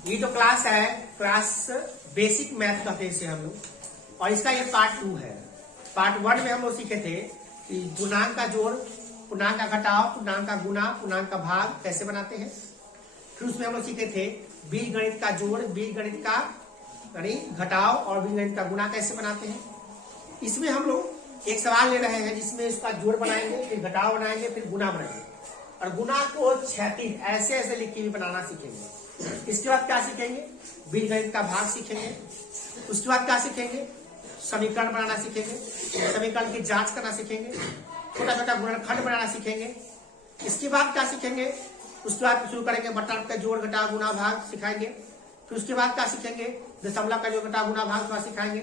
ये जो क्लास है, क्लास बेसिक मैथ कहते हैं इसे हम लोग, और इसका ये पार्ट 2 है। पार्ट 1 में हम लोग सीखे थे कि पूर्णांक का जोड़, पूर्णांक का घटाव, पूर्णांक का गुणा, पूर्णांक का भाग कैसे बनाते हैं। फिर उसमें हम लोग सीखे थे बीजगणित का जोड़, बीजगणित का घटाव और बीजगणित का गुणा कैसे बनाते हैं। इसमें हम लोग एक सवाल ले रहे हैं जिसमें इसका जोड़ बनाएंगे, फिर घटाव बनाएंगे, फिर गुणा बनाएंगे, और गुणा को क्षैतिज ऐसे ऐसे लिख के भी बनाना सीखेंगे। इसके बाद क्या सीखेंगे, बीजगणित का भाग सीखेंगे। उसके बाद क्या सीखेंगे, समीकरण बनाना सीखेंगे, समीकरण की जांच करना सीखेंगे, छोटा छोटा गुणनखंड बनाना सीखेंगे। इसके बाद क्या सीखेंगे, उसके बाद शुरू करेंगे बटा का जोड़ घटाव गुणा भाग सिखाएंगे। फिर उसके बाद क्या सीखेंगे, दशमलव का जोड़ घटाव गुणा भाग सिखाएंगे।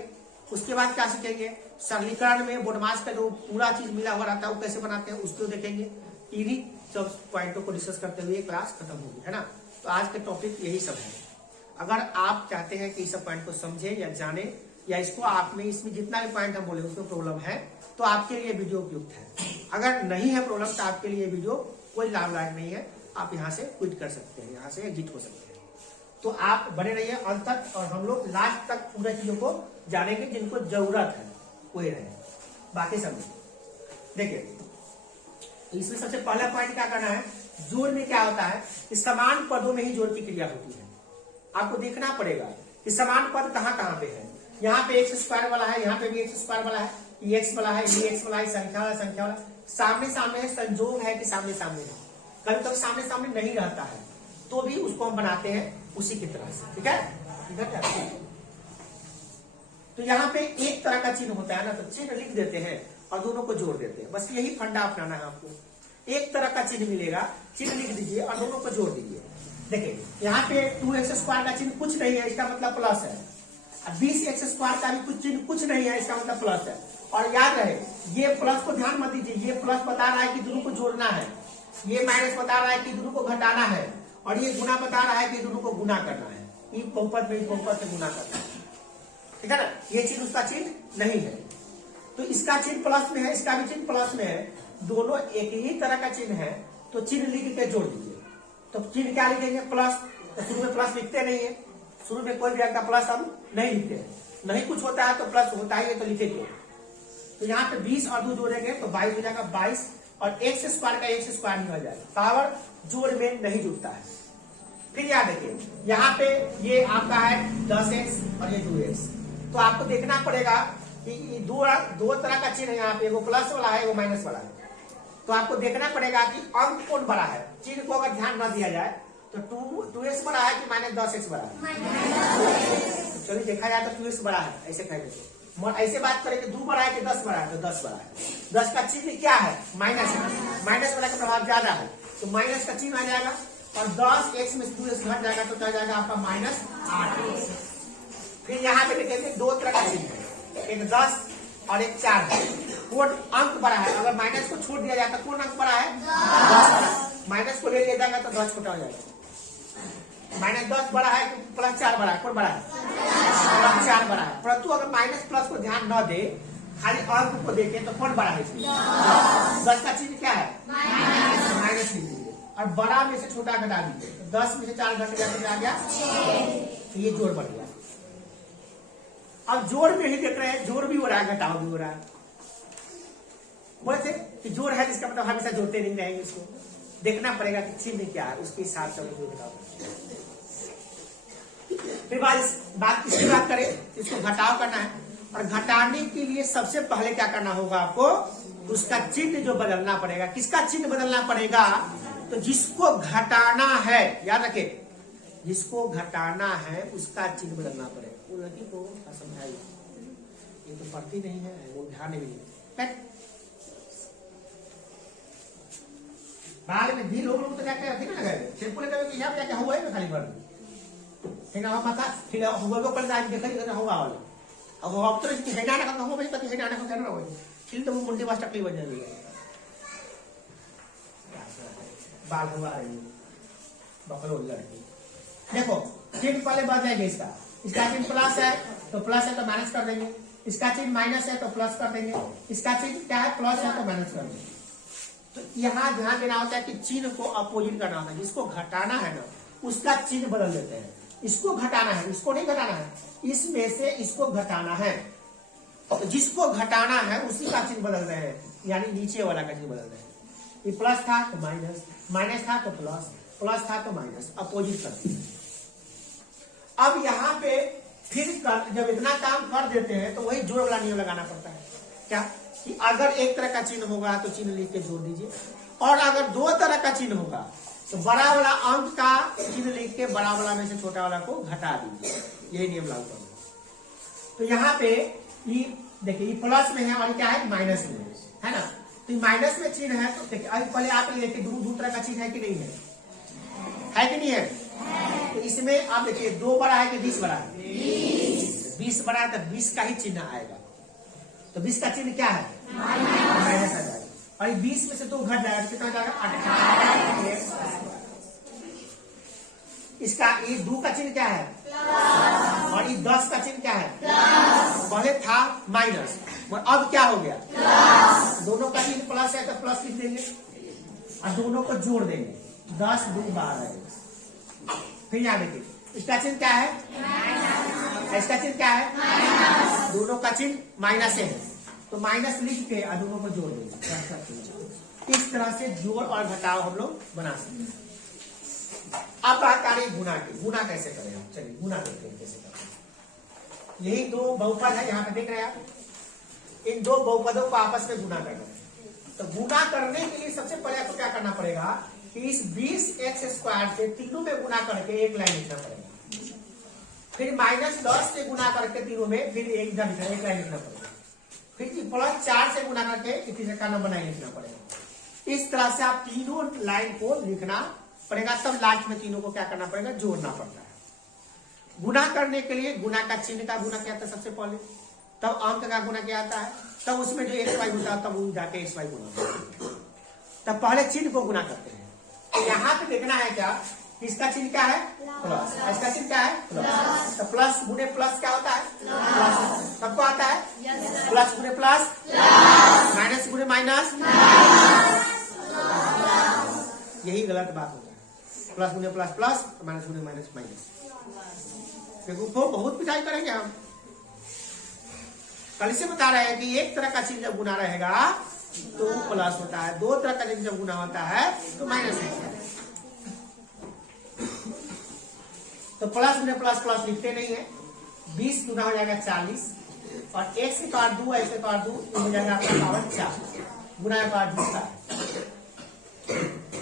उसके बाद क्या सीखेंगे, सरलीकरण में बोडमास का जो पूरा चीज मिला हुआ रहता है वो कैसे बनाते हैं उसको देखेंगे। इन्हीं सब पॉइंटों को डिस्कस करते हुए क्लास खत्म होगी, है ना। तो आज के टॉपिक यही सब है। अगर आप चाहते हैं कि इस सब पॉइंट को समझे या जाने, या इसको आप में इसमें जितना भी पॉइंट हम बोले उसमें प्रॉब्लम है, तो आपके लिए वीडियो उपयुक्त है। अगर नहीं है प्रॉब्लम तो आपके लिए वीडियो कोई लाभदायक नहीं है, आप यहाँ से क्विट कर सकते हैं, यहाँ से एग्जिट हो सकते हैं। तो आप बने रहिए अंत तक, और हम लोग लास्ट तक पूरे चीजों को जानेंगे। जिनको जरूरत है वही रहे, बाकी सब देखिए। इसमें सबसे पहला पॉइंट क्या करना है, जोड़ में क्या होता है, इस समान पदों में ही जोड़ की क्रिया होती है। आपको देखना पड़ेगा कि समान पद कहाँ कहाँ पे है। यहाँ पे एक्स स्क्वायर वाला है, यहाँ पे भी एक्स स्क्वायर वाला है, ये एक्स वाला है, ये एक्स वाला है, संख्या वाला, संख्या वाला, सामने सामने है, संजोग है कि सामने सामने है। कभी कभी सामने सामने नहीं रहता है तो भी उसको हम बनाते हैं उसी की तरह से, ठीक है। तो यहाँ पे एक तरह का चिन्ह होता है ना, तो चिन्ह लिख देते हैं और दोनों को जोड़ देते हैं। बस यही फंडा अपनाना है आपको। एक तरह का चिन्ह मिलेगा, चिन्ह लिख दीजिए और दोनों को जोड़ दीजिए। देखिए यहाँ पे 2x स्क्वायर का चिन्ह कुछ नहीं है, इसका मतलब प्लस है। 20x स्क्वायर का भी कुछ चिन्ह कुछ नहीं है, इसका मतलब प्लस है। और याद रहे, ये प्लस को ध्यान मत दीजिए, ये प्लस बता रहा है कि दोनों को जोड़ना है, ये माइनस बता रहा है कि दोनों को घटाना है, और ये गुना बता रहा है कि दोनों को गुना करना है। ये बहुपद में बहुपद से गुना करना है, ठीक है ना। ये चिन्ह उसका चिन्ह नहीं है, तो इसका चिन्ह प्लस में है, इसका भी चिन्ह प्लस में है, दोनों एक ही तरह का चिन्ह है। तो चिन्ह लिख के जोड़ दीजिए। तो चिन्ह क्या लिखेंगे, प्लस। तो शुरू में प्लस लिखते नहीं है, शुरू में कोई भी अंक का प्लस हम नहीं लिखते हैं। नहीं कुछ होता है तो प्लस होता ही है, तो लिखेंगे। तो यहाँ पे 20 और 2 जोड़ेंगे तो 22 हो जाएगा, 22, और एक्स स्क्वायर का एक्स स्क्वायर नहीं हो जाएगा, पावर जोड़ में नहीं जुड़ता है। फिर याद रखिए, यहाँ पे ये आपका है 10x और ये 2x। तो आपको देखना पड़ेगा कि दो तरह का चिन्ह है यहाँ पे, वो प्लस वाला है, वो माइनस वाला है। तो आपको देखना पड़ेगा कि अंक कौन बड़ा है। चिन्ह को अगर ध्यान न दिया जाए तो 2x बड़ा है कि माइनस 10x बड़ा है। चलिए देखा जाए तो 2x बड़ा है, ऐसे कह देते। ऐसे बात करें कि 2 बड़ा है कि 10 बड़ा है, तो 10 बड़ा है। 10 का चिन्ह क्या है, माइनस है, माइनस वाला का प्रभाव ज्यादा है, तो माइनस का चिन्ह आ जाएगा। और 10x में 2x घट जाएगा तो क्या जाएगा आपका -8। फिर यहाँ पे देखेंगे 2 तरह का चिन्ह है, एक 10 और एक 4 है। कौन अंक बड़ा है, अगर माइनस को छोड़ दिया जाए तो कौन अंक बड़ा है, 10। माइनस को ले लिया जाएगा तो 10 छोटा हो जाएगा। -10 बड़ा है कि +4 बड़ा है, कौन बड़ा है, +4 बड़ा है। परंतु अगर माइनस प्लस को ध्यान न दे, खाली अंक को देखें तो कौन बड़ा है इसमें, 10 का चिन्ह क्या है, माइनस लिख दीजिए, और बड़ा में से छोटा घटा दीजिए। 10 में से 4 घट गया, आ गया 6। ये जोड़ बढ़ गया। अब जोड़ में ही देख रहे हैं, जोड़ भी हो रहा है, घटाव भी हो रहा है। बोले थे कि जोड़ है जिसका मतलब हमेशा जोड़ते नहीं रहेंगे, इसको देखना पड़ेगा कि चिन्ह क्या है, उसके हिसाब से जोड़ घटाव। फिर बात इसकी बात करें, इसको घटाव करना है, और घटाने के लिए सबसे पहले क्या करना होगा आपको, उसका चिन्ह जो बदलना पड़ेगा। किसका चिन्ह बदलना पड़ेगा, तो जिसको घटाना है, याद रखे, जिसको घटाना है उसका चिन्ह बदलना पड़ेगा। वो लड़की को समझाइए, ये तो पढ़ती नहीं है, वो ध्यान नहीं देती। बाल में भी लोग तो क्या कहते हैं ना, गए सिंपल कभी यहाँ क्या क्या हुआ है ना, खाली भर हेना हो माता फिर होगा को पर आज देखै ना होगा वाला। अब वो अब तो हेना ना हो भाई, तो हेना ना हो करना हो फिर तो मुंडी बस टकली बन जाएगी, बाल हुआ रही बकलो लड़की। देखो चिन्ह पहले बदलेंगे, इसका चिन्ह प्लस है तो प्लस है तो माइनस कर देंगे, इसका चिन्ह माइनस है तो प्लस कर देंगे, इसका चिन्ह क्या है, प्लस है तो माइनस कर देंगे। तो यहाँ ध्यान देना होता है कि चिन्ह को अपोजिट करना होता है। जिसको घटाना है ना उसका चिन्ह बदल देते हैं, इसको घटाना है, इसको नहीं घटाना है, इसमें से इसको घटाना है। तो जिसको घटाना है उसी का चिन्ह बदल रहे हैं, यानी नीचे वाला का चिन्ह बदल रहे हैं। ये प्लस था तो माइनस, माइनस था तो प्लस, प्लस था तो माइनस, अपोजिट करते हैं। अब यहाँ पे फिर जब इतना काम कर देते हैं तो वही जोड़ वाला नियम लगाना पड़ता है। क्या कि अगर एक तरह का चिन्ह होगा तो चिन्ह लिख के जोड़ दीजिए, और अगर दो तरह का चिन्ह होगा तो बड़ा वाला अंक का चिन्ह लिख के बड़ा वाला में से छोटा वाला को घटा दीजिए। यही नियम लागू करना। तो यहाँ पे ये देखिए, ये प्लस में है और क्या है, माइनस में है ना। तो माइनस में चिन्ह है तो देखिए, अभी पहले आप देखिए दो तरह का चिन्ह है कि नहीं है, है कि नहीं है। तो इसमें आप देखिए 2 बड़ा है कि 20 बड़ा है, 20 बड़ा है तो 20 का ही चिन्ह आएगा। तो 20 का चिन्ह क्या है, माइनस आ जाएगा। और 20 में से 2 घट जाएगा, कितना जाएगा, 18। इसका ये 2 का चिन्ह क्या है, और ये 10 का चिन्ह क्या है, पहले था माइनस और अब क्या हो गया, दोनों का चिन्ह प्लस है तो प्लस लिख देंगे और दोनों को जोड़ देंगे, 10 2 12। फिर यहाँ देखिए इसका चिन्ह क्या है, इसका चिन्ह क्या है, दोनों का चिन्ह माइनस है तो माइनस लिख के और दोनों को जोड़ देंगे। इस तरह से जोड़ और घटाव हम लोग बना सकते हैं। अब बात आ रही गुना की, गुना कैसे करें हम, चलिए गुना देखते हैं कैसे करते हैं। यही 2 बहुपद है, यहाँ पे देख रहे हैं आप, इन 2 बहुपदों को आपस में गुना करना है। तो गुना करने के लिए सबसे पहले आपको क्या करना पड़ेगा कि इस 20x² से तीनों में गुना करके एक लाइन लिखना पड़ेगा, फिर -10 से गुना करके तीनों में फिर एक लाइन लिखना पड़ेगा, फिर +4 से गुना करके तीसरे का नंबर 9 लिखना पड़ेगा। इस तरह से आप तीनों लाइन को लिखना पड़ेगा, तब लास्ट में तीनों को क्या करना पड़ेगा, जोड़ना पड़ता है। गुना करने के लिए गुना का चिन्ह का गुना क्या आता है सबसे पहले, तब अंक का गुना क्या आता है, तब उसमें जो xy होता है तब वो जाके xy गुना, तब पहले चिन्ह को गुना करते हैं। तो यहाँ पे देखना है क्या, इसका चिन्ह क्या है, प्लस, इसका चिन्ह क्या है, प्लस। तो प्लस गुने प्लस क्या होता है, प्लस। सबको आता है प्लस गुने प्लस, माइनस गुने माइनस, यही गलत बात होता है। प्लस गुने प्लस प्लस, माइनस गुने माइनस माइनस। देखो बहुत पिटाई करेंगे हम। कल से बता रहे हैं कि एक तरह का चिन्ह जब गुना रहेगा तो प्लस होता है, 2 तरह का चिन्ह जब गुना होता है तो माइनस होता है। तो प्लस गुने प्लस प्लस लिखते नहीं है, 20 गुना हो जाएगा 40 और x के पावर 2 x के पावर 2 हो जाएगा आपका पावर 4 गुना के पावर 2 4।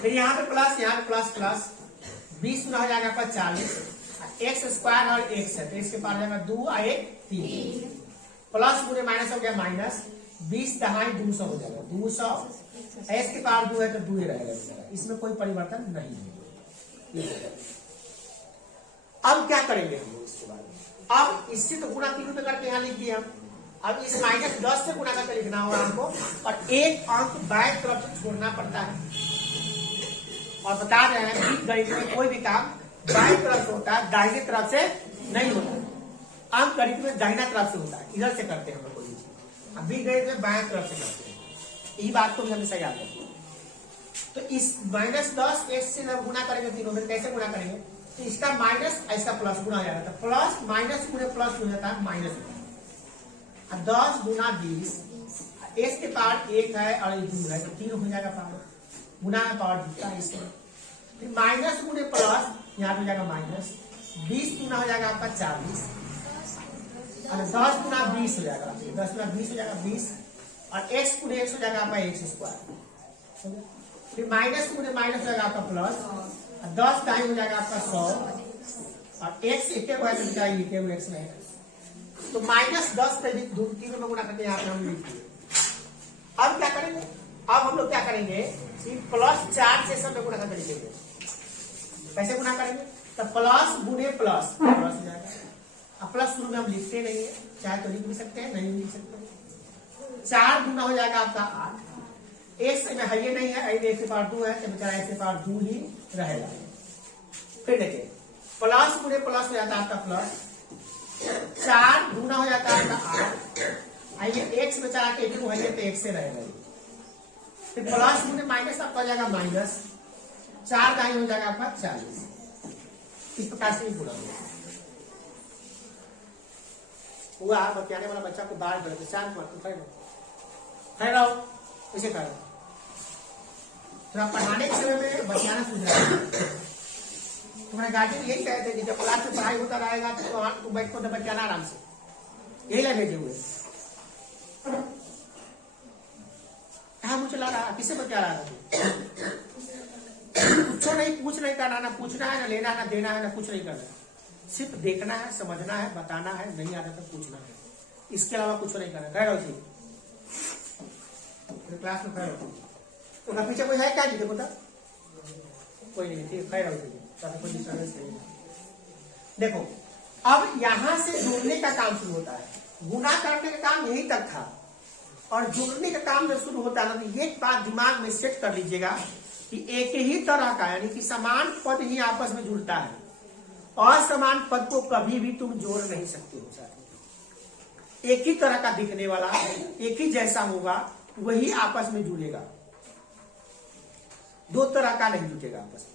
फिर यहाँ पे प्लस, यहाँ पे प्लस प्लस, 20 गुना हो जाएगा आपका 40, x² और x है तो इसके पास जाएगा 2 और 1 3, प्लस गुने माइनस हो गया माइनस, 20 दहाई 200 हो जाएगा 200, x के पावर 2 है तो 2 ही रहेगा, इसमें कोई परिवर्तन नहीं है। अब क्या करेंगे हम लोग इसके बाद, अब इससे तो गुणा तीनों पे करके यहाँ लिख दिया, अब इस -10 से गुणा करके लिखना होगा हमको, और एक अंक बाएं तरफ से छोड़ना पड़ता है। और बता रहे हैं गणित में कोई भी काम बाएं तरफ से होता है, दाहिने तरफ से नहीं होता। अंक गणित में दाहिना तरफ से होता है, इधर से करते हैं हम लोग कोई चीज, अभी गणित में बाएं तरफ से करते हैं। यही बात को भी हमेशा याद रखिए। तो इस -10 x से जब गुणा करेंगे तीनों में, कैसे गुणा करेंगे, तो इसका माइनस इसका प्लस गुणा हो जाएगा, तो प्लस माइनस गुणे प्लस हो जाता है माइनस। 10 गुना 20, x के पावर 1 है और 2 है तो 3 हो जाएगा पावर, गुना का पावर जीतता है इसमें। फिर माइनस गुणे प्लस, यहाँ पे हो जाएगा माइनस, 20 गुना हो जाएगा आपका 40 और 10 गुना 20 हो जाएगा, 10 गुना 20 हो जाएगा 20 और x गुणे x हो जाएगा आपका x²। फिर माइनस गुणे माइनस हो जाएगा आपका प्लस, 10 टाइम हो जाएगा आपका 100 और x एक है तो चाहिए x रहेगा। तो -10 पे तीनों में गुणा करके यहाँ पे हम लिख दिए। अब क्या करेंगे, अब हम लोग क्या करेंगे, +4 से सब में गुणा करके लिखेंगे। कैसे गुणा करेंगे, तो प्लस गुणे प्लस प्लस हो जाएगा। अब प्लस शुरू में हम लिखते नहीं है, चाहे तो लिख भी सकते हैं, नहीं लिख सकते। 4 गुना हो जाएगा आपका 8, x में है ये नहीं है, x के पावर 2 है तो बेचारा x के पावर 2 ही रहेगा। फिर देखिए प्लस गुणे प्लस हो जाता है आपका प्लस, 4 गुना हो जाता है आपका 8, आइए x बेचारा के 2 है तो x से रहेगा। फिर प्लस गुणे माइनस आपका हो जाएगा माइनस, 4 दाई हो जाएगा आपका 40 इस प्रकार से भी गुना हुआ। बतियाने वाला बच्चा को बाहर बैठे शांत मत खड़े रहो ऐसे करो। थोड़ा पढ़ाने के समय में बतियाना सूझ रहा है। तुम्हारे गार्जियन यही कहते हैं कि जब क्लास में पढ़ाई होता रहेगा तो तुम बैठो तो बतियाना आराम से, यही लगे भेजे हुए। कहा मुझे चला रहा, किससे बतिया रहा था? कुछ नहीं, पूछ नहीं करना, ना पूछना है, ना लेना है, ना देना है, ना कुछ नहीं करना, सिर्फ देखना है, समझना है, बताना है, नहीं आता तो पूछना है, इसके अलावा कुछ नहीं करना। खैर जी क्लास में खैर हो तो पीछे कोई है क्या जी? देखो तो कोई नहीं, ठीक खैर हो कोई डिस्टर्बेंस नहीं। देखो अब यहां से जोड़ने का काम शुरू होता है। गुना करने का काम यही तक था और जोड़ने का काम जब शुरू होता है ना, तो एक बात दिमाग में सेट कर लीजिएगा कि एक ही तरह का यानी कि समान पद ही आपस में जुड़ता है। असमान पद को कभी भी तुम जोड़ नहीं सकते हो साथ। एक ही तरह का दिखने वाला, एक ही जैसा होगा, वही आपस में जुड़ेगा, दो तरह का नहीं जुटेगा आपस में।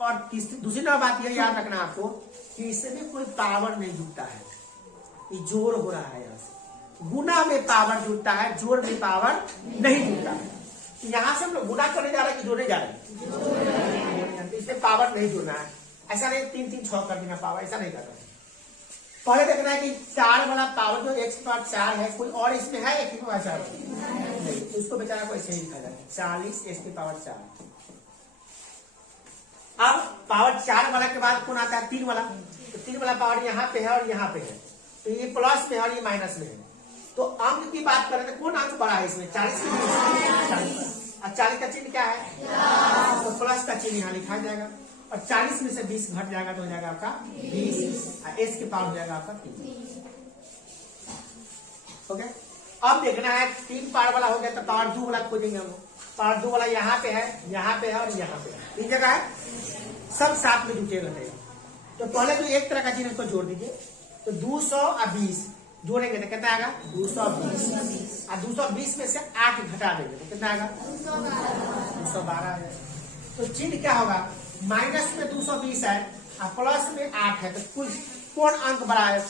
और दूसरी बात यह याद रखना आपको कि इसमें कोई पावर नहीं जुटता है, ये जोड़ हो रहा है। यहाँ से गुना में पावर जुटता है, जोड़ में पावर नहीं जुटता है। यहां से हम लोग गुना करने जा रहे हैं कि जोड़ने जा रहे हैं, इसमें पावर नहीं जुड़ना है। ऐसा नहीं 3 3 6 कर देना पावर, ऐसा नहीं करना है। पहले देखना है कि 4 वाला पावर जो x की पावर 4 है, कोई और इसमें है x की पावर 4 नहीं, तो उसको बेचारा को ऐसे ही लिखा जाए 40 x की पावर 4। अब पावर 4 वाला के बाद कौन आता है? 3 वाला। तो 3 वाला पावर यहाँ पे है और यहाँ पे है, तो ये प्लस में है और ये माइनस में है। तो अंक की बात करें तो कौन अंक बड़ा है इसमें? 40 की 40। और 40 का चिन्ह क्या है? तो प्लस का चिन्ह यहाँ लिखा जाएगा और 40 में से 20 घट जाएगा तो हो जाएगा आपका 20, एस के पावर हो जाएगा आपका 3। ओके, अब देखना है 3 पावर वाला हो गया तो पावर 2 वाला खोजेंगे हम। पावर 2 वाला यहाँ पे है, यहाँ पे है और यहाँ पे है, 3 जगह है, सब साथ में जुटे रहते हैं। तो पहले तो एक तरह का चिन्ह को जोड़ दीजिए, तो 200 और 20 जोड़ेंगे तो कितना आएगा? 220। और 220 में से 8 घटा देंगे तो कितना आएगा? 212 आएगा। तो चिन्ह क्या होगा? माइनस में 220 है और प्लस में 8 है, तो कुल कौन अंक बड़ा है?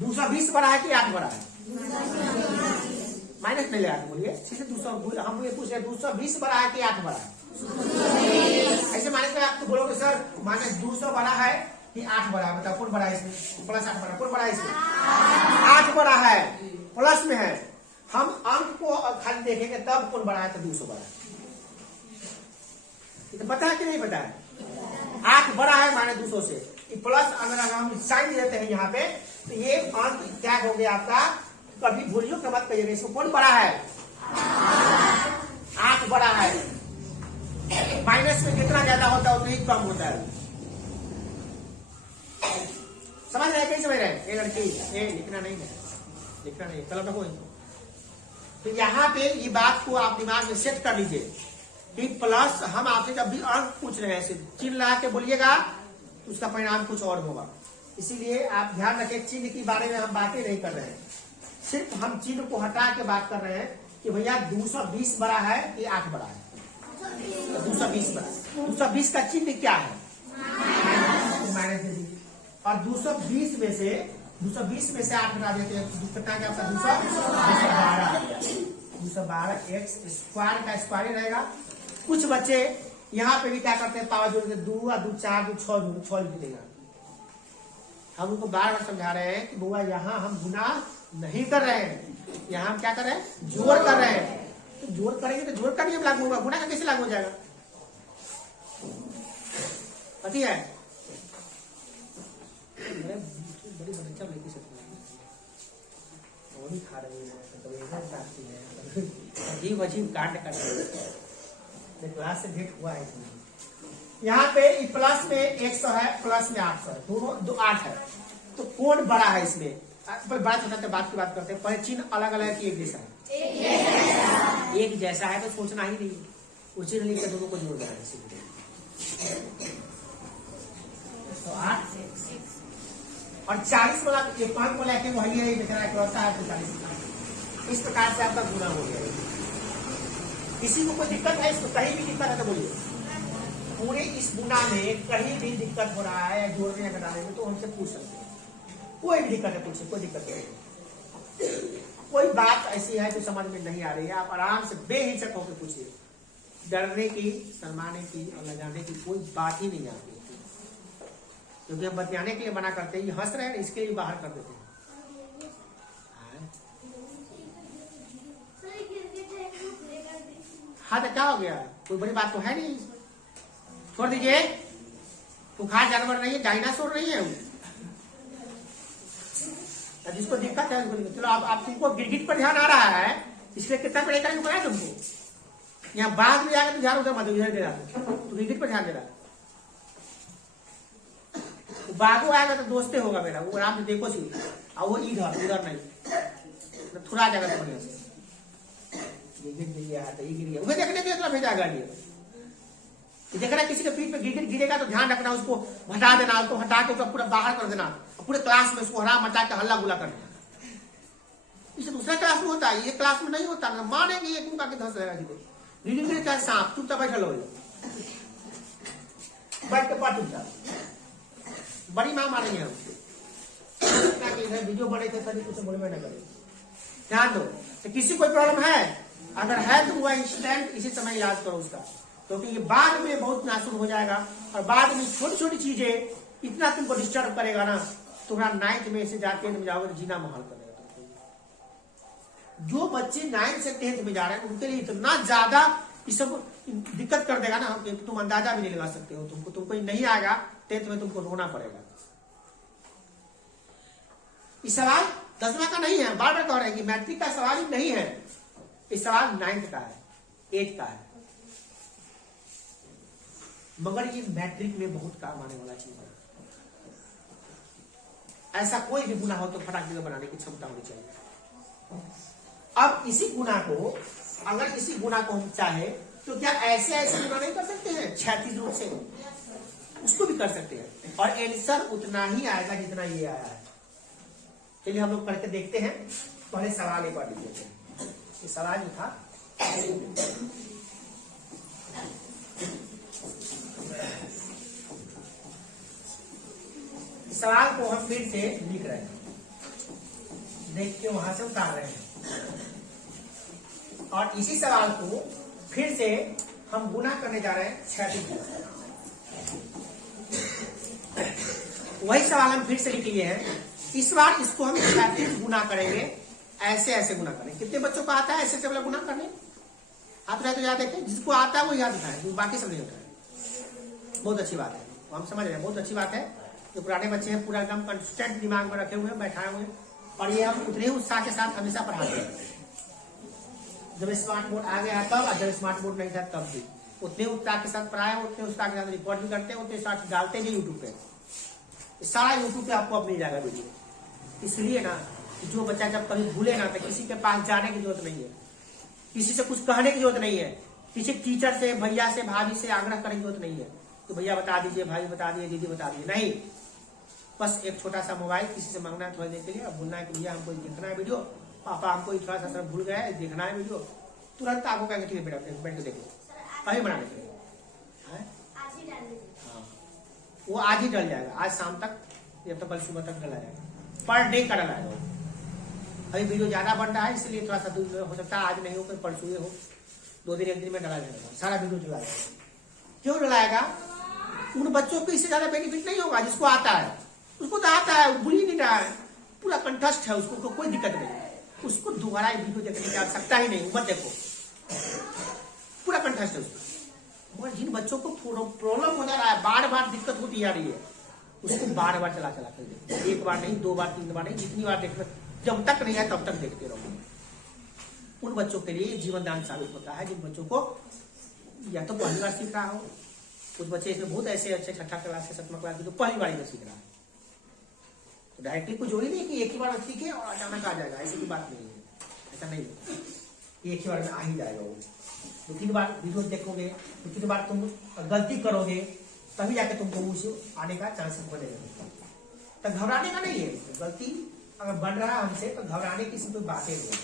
220 बड़ा है कि 8 बड़ा है? माइनस नहीं लगा बोलिए, सीधे 200 हम ये पूछ रहे 220 बड़ा है कि 8 बड़ा है? ऐसे माइनस में आप तो बोलोगे सर माइनस 200 बड़ा है कि 8 बड़ा है, बताओ कौन बड़ा है इसमें? प्लस 8 बड़ा, कौन बड़ा है इसमें? 8 बड़ा है, प्लस में है। हम अंक को खाली देखेंगे तब कौन बड़ा है, तो 200 बड़ा है। तो पता है कि नहीं पता है? 8 बड़ा है माने 200 से, प्लस अगर हम साइन देते हैं यहाँ पे, तो ये अंक क्या हो गया आपका? कभी भूलियो के मत कहिएगा, इसको कौन बड़ा है? 8 बड़ा है। माइनस में कितना ज्यादा होता है उतना ही कम होता है। समझ रहे? कैसे समझ रहे? ये लड़की ये लिखना नहीं है, लिखना नहीं, चलो देखो। तो यहाँ पे ये बात को आप दिमाग में सेट कर लीजिए कि प्लस हम आपसे जब भी अंक पूछ रहे हैं चिन्ह लगा के बोलिएगा, उसका परिणाम कुछ और होगा। इसीलिए आप ध्यान रखें, चिन्ह के बारे में हम बातें नहीं कर रहे हैं, सिर्फ हम चिन्ह को हटा के बात कर रहे हैं कि भैया 220 बड़ा है कि 8 बड़ा है? तो 220 बड़ा। 220 का चिन्ह क्या है? माइनस दे दीजिए। और 220 में से 8 हटा देते हैं, कितना क्या आपका? 212 x स्क्वायर का स्क्वायर रहेगा। कुछ बच्चे यहाँ पे भी क्या करते हैं? पावर जोड़ते 2 और 2 4 2 6 लिख देगा। हम उनको बार बार समझा रहे हैं कि बुआ यहाँ हम गुना नहीं कर रहे हैं, यहाँ हम क्या कर रहे हैं? जोड़ कर रहे हैं। तो जोड़ करेंगे तो जोड़ का नियम लागू होगा, गुना का कैसे लागू हो जाएगा? पति है बड़ी बच्चा लेके वही खा रही है, अजीब अजीब कांड करते हैं। क्लास से भेंट हुआ है यहाँ पे प्लस में 100 है, प्लस में 800 है, दोनों 8 है। तो कौन बड़ा है इसमें? बड़ा छोटा बात की बात करते हैं। पहले चिन्ह अलग अलग है कि एक जैसा है? एक जैसा है तो सोचना ही नहीं, वो चिन्ह लिख के दोनों को जोड़ देना है। तो 8 और 40 वाला 5 वाला एक वही है, बेचारा इकलौता है तो 40। इस प्रकार से आपका गुना हो गया। किसी को कोई दिक्कत है? इसको कहीं भी दिक्कत है तो बोलिए, पूरे इस गुना में कहीं भी दिक्कत हो रहा है जोड़ने या घटाने में तो हमसे पूछ सकते हैं, कोई भी दिक्कत है पूछे, कोई दिक्कत नहीं। कोई बात ऐसी है जो समझ में नहीं आ रही है, आप आराम से बेहिचक होकर पूछिए, डरने की, शर्माने की और लगाने की कोई बात ही नहीं आती, क्योंकि हम बतियाने के लिए मना करते हैं, हंस रहे हैं इसके लिए बाहर कर देते हैं। हाँ तो क्या हो गया, कोई बड़ी बात तो है नहीं, छोड़ दीजिए, बुखार जानवर नहीं है, डायनासोर नहीं है वो। जिसको दिक्कत है उसको, चलो आप तुमको गिरगिट पर ध्यान आ रहा है, इसलिए कितना पढ़ाई करेंगे पता है तुमको। यहाँ बाघ में जाकर तो ध्यान उधर मत इधर दे रहा, तो गिरगिट पर ध्यान दे रहा। बाघो आएगा तो दोस्ते होगा मेरा, वो आराम से देखो सी, और वो इधर उधर नहीं, थोड़ा जगह बढ़िया से गिर गया तो ये गिर गया, उसे देखने के लिए भेजा गाड़ी। देखना किसी के पीठ पे गिरगिट गिरेगा तो ध्यान रखना, उसको हटा देना, उसको हटा के उसको पूरा बाहर कर देना, पूरे क्लास में उसको हरा मचा के हल्ला गुला कर देना। इसे दूसरा क्लास में होता है, ये क्लास में नहीं होता, मानेंगे ये क्यों काके धंस रहेगा गिरगिट गिरे चाहे सांप, चुपचाप बैठा लो, बैठ के पाठ उठा, बड़ी माँ मारेंगे हम। इधर वीडियो बने थे तभी कुछ बोले न करे, ध्यान दो। तो किसी कोई प्रॉब्लम है, अगर है तो वह इंसिडेंट इसी समय याद करो उसका, क्योंकि ये बाद में बहुत नासुक हो जाएगा, और बाद में छोटी छोटी चीजें इतना तुमको डिस्टर्ब करेगा ना, तुम्हारा 9th में से जाके में जाओगे तो जीना महल करेगा तुमको। जो बच्चे 9th से 10th में जा रहे हैं उनके लिए इतना ज्यादा ये सब दिक्कत कर देगा ना, तुम अंदाजा भी नहीं लगा सकते हो। तुमको नहीं आएगा 10th में, तुमको रोना पड़ेगा। ये सवाल 10वां का नहीं है, बार बार कह रहे हैं कि मैट्रिक का सवाल ही नहीं है, इस सवाल 9th का है, 8th का है, मगर ये मैट्रिक में बहुत काम आने वाला चीज है। ऐसा कोई भी गुना हो तो फटाक से बनाने की क्षमता होनी चाहिए। अब इसी गुना को, अगर इसी गुना को हम चाहे तो क्या ऐसे ऐसे गुना नहीं कर सकते हैं 36 रूप से, उसको भी कर सकते हैं, और आंसर उतना ही आएगा जितना ये आया है। चलिए हम लोग करके देखते हैं। पहले सवाल एक बार लिख लेते हैं। ये सवाल ही था, सवाल को हम फिर से लिख रहे हैं, देख के वहां से उतार रहे हैं, और इसी सवाल को फिर से हम गुना करने जा रहे हैं 36। वही सवाल हम फिर से लिख लिए हैं, इस बार इसको हम 36 गुना करेंगे, ऐसे ऐसे गुना करेंगे। कितने बच्चों को आता है ऐसे ऐसे वाला गुना करने? आप तो याद देखें, जिसको आता है वो याद उठाए, बाकी सब नहीं होता है। बहुत अच्छी बात है, हम समझ रहे हैं, बहुत अच्छी बात है। जो पुराने बच्चे हैं पूरा एकदम कंसिस्टेंट दिमाग में रखे हुए हैं, बैठाए हुए हैं, और ये हम उतने उत्साह के साथ हमेशा पढ़ाते हैं। जब स्मार्ट बोर्ड आ गया तब, और जब स्मार्ट बोर्ड नहीं था तब भी उतने उत्साह के साथ पढ़ाए, उतने उत्साह के साथ रिकॉर्ड भी करते हैं, उतने साथ डालते भी यूट्यूब पे। सारा यूट्यूब पे आपको अब मिल जाएगा वीडियो। इसलिए ना जो बच्चा जब कभी भूले ना, तो किसी के पास जाने की जरूरत नहीं है, किसी से कुछ कहने की जरूरत नहीं है, किसी टीचर से, भैया से, भाभी से आग्रह करने की जरूरत नहीं है तो भैया बता दीजिए, भाई बता दीजिए, दीदी बता दीजिए, नहीं। बस एक छोटा सा मोबाइल किसी से मांगना है थोड़ी देर के लिए, भूलना है कि भैया हमको देखना है वीडियो, पापा हमको थोड़ा सा भूल गया है, देखना है वीडियो, तुरंत आपको कहेंगे ठीक है बेटा बैठ के देखो, कहीं बना लेते हैं। हाँ, वो आज ही डल जाएगा, आज शाम तक या तो कल सुबह तक डला जाएगा, पर डे का डला है। अभी वीडियो ज्यादा बन रहा है इसलिए थोड़ा सा दूर हो सकता है, आज नहीं हो फिर परसों हो, 2 दिन 1 दिन में डला जाएगा, सारा वीडियो डला जाएगा। क्यों डलाएगा? उन बच्चों को इससे ज्यादा बेनिफिट नहीं होगा जिसको आता है, उसको तो आता है, वो भूल ही नहीं रहा है, पूरा कंठस्थ है, उसको तो कोई दिक्कत नहीं, उसको दोबारा वीडियो देखने की आवश्यकता ही नहीं, मत देखो, पूरा कंठस्थ है उसको। मगर जिन बच्चों को प्रॉब्लम हो जा रहा है, बार बार दिक्कत होती जा रही है, उसको बार बार चला कर देखो, 1 बार नहीं, 2 बार 3 बार नहीं, जितनी बार देखना, जब तक नहीं है तब तक देखते रहो। उन बच्चों के लिए जीवन दान साबित होता है जिन बच्चों को या तो पहली बार सीख रहा हो, कुछ बच्चे इसमें बहुत ऐसे अच्छे 6ठा क्लास से 7वां क्लास की तो पहली बार सीख रहा है, तो डायरेक्टली कुछ जोड़ी नहीं कि एक ही बार सीखे और अचानक आ जाएगा, ऐसी की बात नहीं है, ऐसा नहीं है, एक ही बार में आ ही जाएगा वो। 2-3 बार वीडियो देखोगे, 2-3 बार तुम गलती करोगे, तभी जाके तुमको उसे आने का चांसेस बनेगा। तो घबराने का नहीं है, गलती अगर बन रहा है हमसे तो घबराने की कोई बात नहीं है।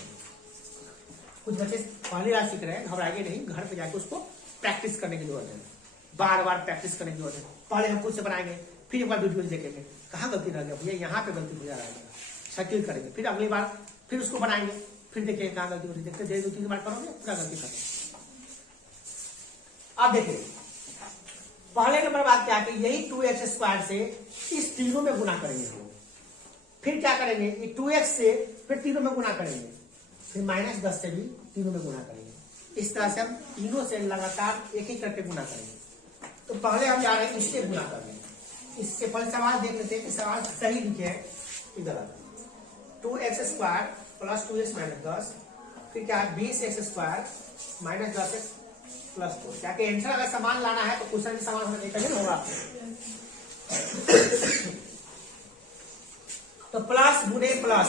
कुछ बच्चे पहली बार सीख रहे हैं, घबराइए नहीं, घर पे जाके उसको प्रैक्टिस करने की जरूरत है। बार बार प्रैक्टिस करने की जरूरत है। पहले हम खुद से बनाएंगे, फिर एक बार वीडियो देखेंगे कहाँ गलती रह गया भैया, यहाँ पे गलती हो जा रहा है, सेटिल करेंगे, फिर अगली बार फिर उसको बनाएंगे, फिर देखेंगे कहाँ गलती हो रही है, देखते धीरे 2-3 बार करोगे पूरा गलती खत्म। अब देखिए पहले नंबर बात क्या है कि यही 2x² से इस तीनों में गुना करेंगे हम, फिर क्या करेंगे ये 2x से फिर तीनों में गुना करेंगे, फिर -10 से भी तीनों में गुना करेंगे। इस तरह से हम तीनों से लगातार एक एक करके गुना करेंगे। तो पहले हम जा रहे हैं इससे गुना करने, इससे पहले सवाल देख लेते हैं कि सवाल सही लिखे है कि गलत। 2x² + 2x - 10 फिर क्या है 20x² - 10x + 4। क्या कि आंसर अगर समान लाना है तो क्वेश्चन भी समान होना चाहिए, होगा। तो प्लस गुणे प्लस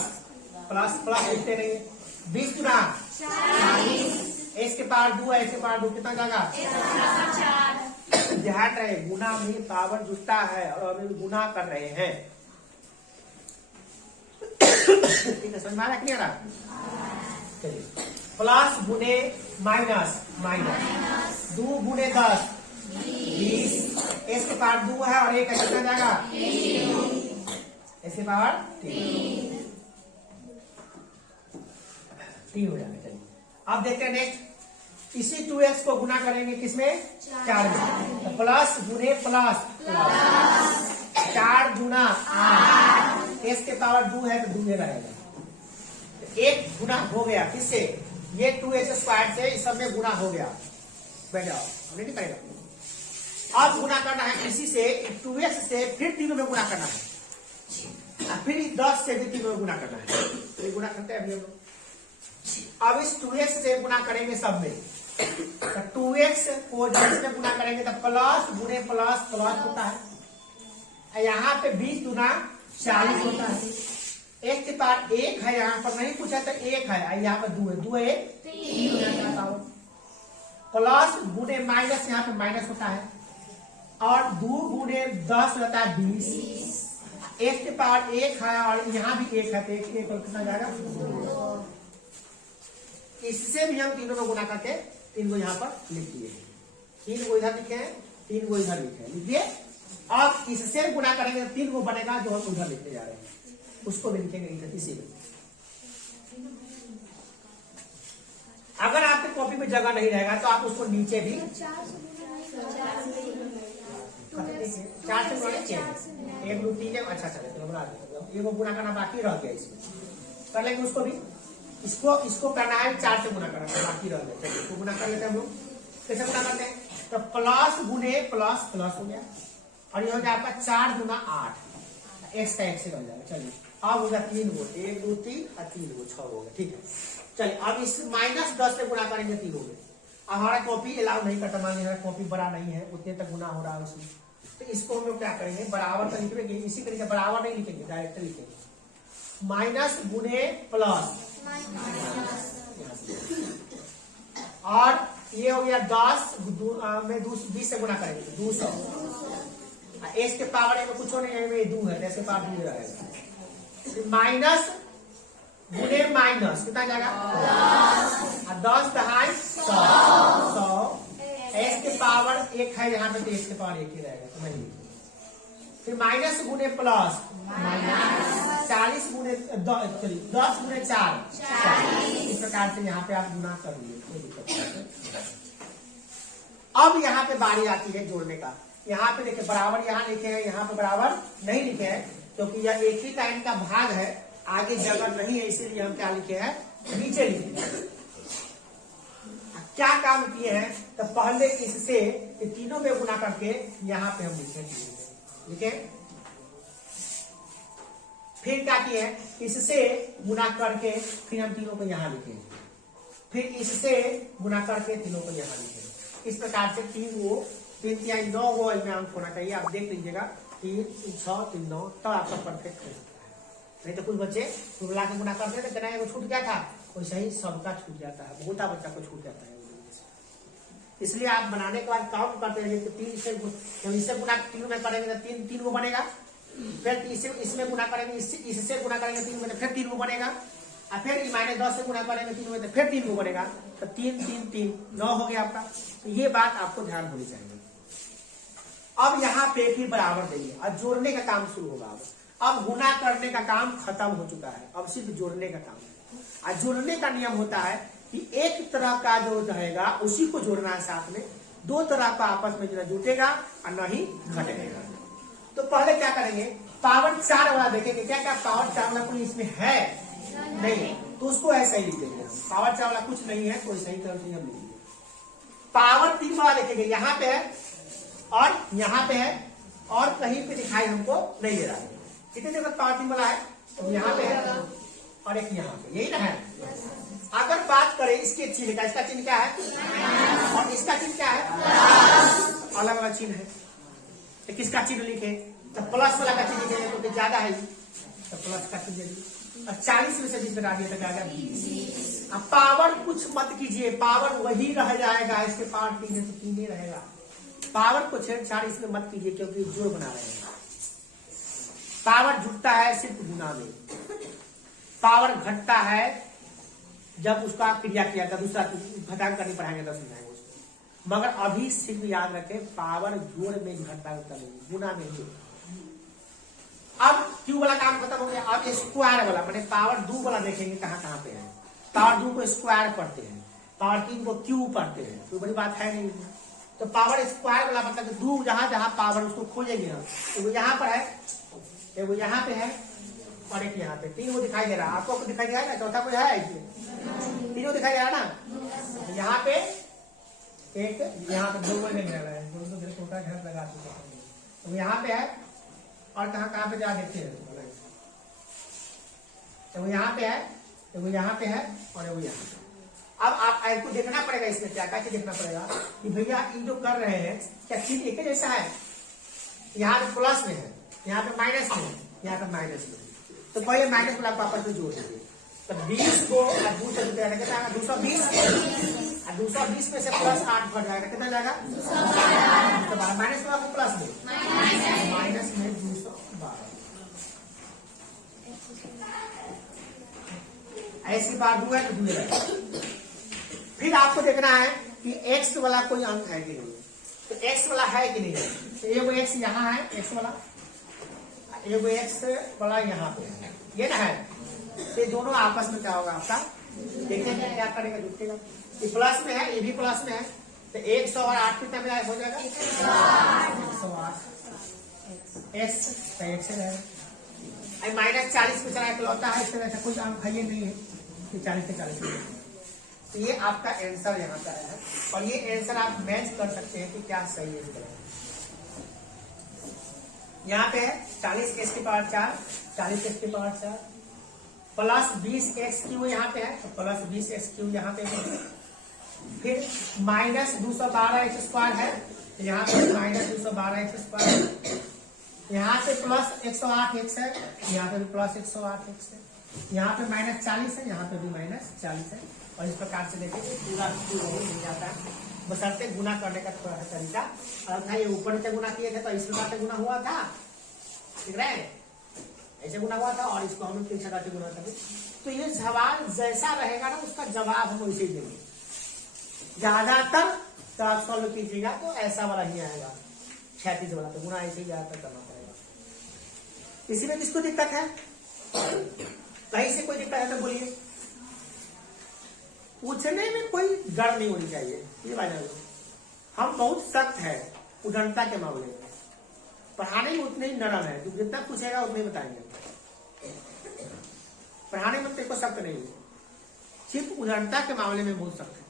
प्लस प्लस लिखते रहिए, 20 गुना 40, x के पावर 2 है, x के पावर 2 कितना जाएगा 4। ध्यान रहे गुना में पावर जुटता है और अभी गुना कर रहे हैं, ठीक है, समझ में आ रहा है, क्लियर है? चलिए प्लस गुणे माइनस माइनस 2 गुणे 10 20, x के पावर 2 है और 1 है, कितना जाएगा इसके पावर 3 हो जाएगा। चलिए अब देखते हैं नेक्स्ट, इसी 2x को गुना करेंगे किसमें 4 में, तो प्लस गुणे प्लस 4 गुना 8, x के पावर 2 है तो 2 में रहेगा, तो 1 गुना हो गया किससे, ये 2x² से इस सब में गुना हो गया, बैठ जाओ हमने नहीं करेगा। अब गुना करना है इसी से 2x से फिर तीनों में गुना करना है, फिर 10 से भी तीनों में गुना करना है, तो गुना करते हैं अभी हम लोग। अब इस 2x से गुना करेंगे सब में, तो 2x को जब में गुना करेंगे तो प्लस गुणे प्लस प्लस होता है, यहाँ पे 20 गुना 40 होता है, x के पास 1 है, यहाँ पर नहीं पूछा तो 1 है, यहाँ पर 2 है, 2 है 3 हो जाता है, प्लस गुणे माइनस यहाँ पे माइनस होता है, और 2 गुणे 10 होता है 20, x के पावर 1 है और यहाँ भी 1 है, तो 1 और कितना जाएगा, इससे भी हम तीनों में गुना करके 3 को यहाँ पर लिख दिए, 3 को इधर लिखे, 3 को इधर लिखे, लिखिए। अब इससे गुना करेंगे 3 को बनेगा जो हम उधर लिखते जा रहे हैं, उसको भी लिखेंगे इधर इसी में। अगर आपके कॉपी में जगह नहीं रहेगा तो आप उसको नीचे भी 4 से गुना 1 2 3 अच्छा चले बना देते, ये गुना करना बाकी रह गया, इसमें कर लेंगे उसको भी, इसको करना है 4 से गुना करना बाकी रह गया, चलिए इसको गुना कर लेते हैं हम लोग। कैसे गुना करते हैं, तो प्लस गुणे प्लस प्लस हो गया, और ये हो जाए आपका 4 गुना 8, x का x से बन जाएगा। चलिए अब होगा 3 गो, 1 2 3 और 3 गो 6 हो गया, ठीक है। चलिए अब इस -10 से गुना करेंगे 3 हो गए। अब हमारा कॉपी अलाउ नहीं करता, मान लीजिए कॉपी बड़ा नहीं है, उतने तक गुना हो रहा है उसमें, तो इसको हम लोग क्या करेंगे बराबर तो लिखेंगे, इसी तरीके बराबर नहीं लिखेंगे, डायरेक्ट लिखेंगे, माइनस गुणे प्लस, और ये हो गया 10 में 20 से गुना करेंगे 200, x के पावर में कुछ नहीं है, 2 है, x के पावर 2 रहेगा, माइनस गुणे माइनस कितना जाएगा 10 दहाई 100, x के पावर 1 है यहाँ पे, तो x के पावर 1 ही रहेगा, तो नहीं। फिर माइनस गुणे प्लस 40 गुणे 10 गुणे 4 इस प्रकार से यहाँ पे आप गुना कर लिए, कोई दिक्कत नहीं। अब यहाँ पे बारी आती है जोड़ने का, यहाँ पे देखिए बराबर यहाँ लिखे हैं, यहाँ पे बराबर नहीं लिखे हैं, क्योंकि यह एक ही टाइम का भाग है, आगे जगह नहीं है, इसीलिए हम क्या लिखे हैं नीचे लिखे हैं। क्या काम किए हैं, तो पहले इससे तीनों में गुना करके यहाँ पे हम लिखे, फिर क्या किए हैं इससे गुना करके फिर हम तीनों को यहाँ लिखेंगे, फिर इससे गुना करके तीनों को यहाँ लिखेंगे। इस प्रकार से 3 गो 3 या 9 गो इसमें अंक होना चाहिए, आप देख लीजिएगा 3 6 3 9, तब आपका परफेक्ट हो जाता है। नहीं तो कुछ बच्चे मिला के गुना करते थे, कहना छूट गया था, वैसे ही सबका छूट जाता है, बहुत बच्चा को छूट जाता है। इसलिए आप बनाने के बाद काउंट करते हैं, तो 3 से जब इससे गुना 3 में करेंगे तो 3 गो बनेगा, फिर इसमें गुना करेंगे, इससे गुना करेंगे 3 में तो फिर 3 गो बनेगा, और फिर -10 से गुना करेंगे 3 में तो फिर 3 गो बनेगा, तो 3 3 3 9 हो गया आपका। तो ये बात आपको ध्यान होनी चाहिए। अब यहाँ पे फिर बराबर देंगे और जोड़ने का काम शुरू होगा। अब गुना करने का काम खत्म हो चुका है, अब सिर्फ जोड़ने का काम है। और जोड़ने का नियम होता है कि एक तरह का जो रहेगा उसी को जोड़ना है साथ में, दो तरह का आपस में न जुटेगा और न ही घटेगा। तो पहले क्या करेंगे, पावर 4 वाला देखेंगे। क्या क्या पावर 4 वाला कोई इसमें है नहीं, तो उसको ऐसा ही लिख देंगे। पावर 4 वाला कुछ नहीं है तो सही तरह से हम लिखेंगे। पावर 3 वाला देखेंगे, यहाँ पे है और यहाँ पे है और कहीं पे दिखाई हमको नहीं दे रहा है। कितने जगह पावर 3 वाला है, तो यहाँ पे है और एक यहाँ पे, यही ना है। अगर बात करें इसके चिन्ह का, इसका चिन्ह क्या है और इसका चिन्ह क्या है, अलग अलग चिन्ह है। तो किसका चिन्ह लिखे, तो प्लस वाला का चिन्ह लिखेंगे क्योंकि ज्यादा है, तो प्लस का चिन्ह लिखिए। और 40 में से 20 घटा दिया तो क्या गया 20। अब पावर कुछ मत कीजिए, पावर वही रह जाएगा। इसके पावर 3 है तो 3 ही रहेगा। पावर को छेड़छाड़ इसमें मत कीजिए क्योंकि जोड़ बना रहे हैं। पावर जुटता है सिर्फ गुना में, पावर घटता है जब उसका क्रिया किया था, दूसरा घटांक करनी पढ़ाएंगे तो समझाएंगे उसको। मगर अभी सिर्फ याद रखें पावर जोड़ में घटता होता नहीं, गुना में ही। अब क्यू वाला काम खत्म हो गया। अब स्क्वायर वाला मैंने पावर 2 वाला देखेंगे कहाँ कहाँ पे है। पावर 2 को स्क्वायर पढ़ते हैं, पावर 3 को क्यू पढ़ते हैं, तो बड़ी बात है नहीं। तो पावर स्क्वायर वाला मतलब 2 जहां जहां पावर उसको खोजेंगे हम, तो यहाँ पर है, वो यहाँ पे है और एक यहाँ पे। 3 वो दिखाई दे रहा है आपको, दिखाई दे रहा है ना, चौथा कोई है इसमें, 3 दिखाई दे रहा है ना। यहाँ पे एक, यहाँ पे 2 नहीं रह रहा है, छोटा घर लगा चुके हैं। तो यहाँ पे है और कहाँ कहाँ पे जा देखते हैं, तो वो यहाँ पे है, तो वो यहाँ पे है और वो यहाँ पे। अब आप आपको देखना पड़ेगा इसमें क्या क्या देखना पड़ेगा कि भैया ये जो कर रहे हैं क्या चिन्ह एक जैसा है। यहाँ पे प्लस में है, यहाँ पे माइनस में है, यहाँ पे माइनस में। तो पहले माइनस वाला आपस में जोड़ दीजिए। तो 20 को 220 और 220 में से प्लस 8 बढ़ जाएगा, कितना जाएगा 212। माइनस वाला को प्लस में, माइनस में 212। ऐसी बात 2 है तो 2 रहेगा। फिर आपको देखना है कि x वाला कोई अंक है कि नहीं, तो x वाला है कि नहीं है। तो एगो x यहाँ है, x वाला, एगो x वाला यहाँ पे है, ये ना है। ये दोनों आपस में क्या होगा आपका, देखेंगे क्या करेगा, जुटेगा। ये प्लस में है, ये भी प्लस में है, तो 100 और 8 कितना मिला हो जाएगा 108 x का x है। माइनस 40 में चला इकलौता है, इस तरह से कोई अंक है ये नहीं है, 40 से 40 में। तो ये आपका आंसर यहाँ पे आया है और ये आंसर आप मैच कर सकते हैं कि क्या सही है। यहाँ पे है 40x की पावर 4, 40x की पावर 4 प्लस 20x क्यू यहाँ पे है, तो प्लस 20x क्यू यहाँ पे है। फिर माइनस 212x स्क्वायर है, तो यहाँ पे माइनस 212x स्क्वायर। यहाँ पे प्लस 108x है, यहाँ पे भी प्लस 108x है। यहाँ पे माइनस 40 है, यहाँ पे भी माइनस 40 है। और इस प्रकार से देखिए पूरा मिल जाता है, बशर्ते गुना करने का थोड़ा सा तरीका। और ये ऊपर से गुना किए थे तो इस प्रकार से गुना हुआ था, ठीक है, ऐसे गुना हुआ था और इसको हम 3 प्रकार से गुना करते। तो ये सवाल जैसा रहेगा ना उसका जवाब हम वैसे ही देंगे। ज्यादातर तो आप सॉल्व कीजिएगा तो ऐसा वाला ही आएगा, 36 वाला, तो गुना ऐसे ही ज्यादातर करना पड़ेगा। इसी में किसको दिक्कत है, कहीं से कोई दिक्कत है तो बोलिए। पूछने में कोई डर नहीं होनी चाहिए, ये बात है। हम बहुत सख्त है उदारता के मामले में, पढ़ाने में उतने ही नरम है, जितना पूछेगा उतने ही बताएंगे। पढ़ाने में तेरे को सख्त नहीं है, सिर्फ उदारता के मामले में बहुत सख्त है।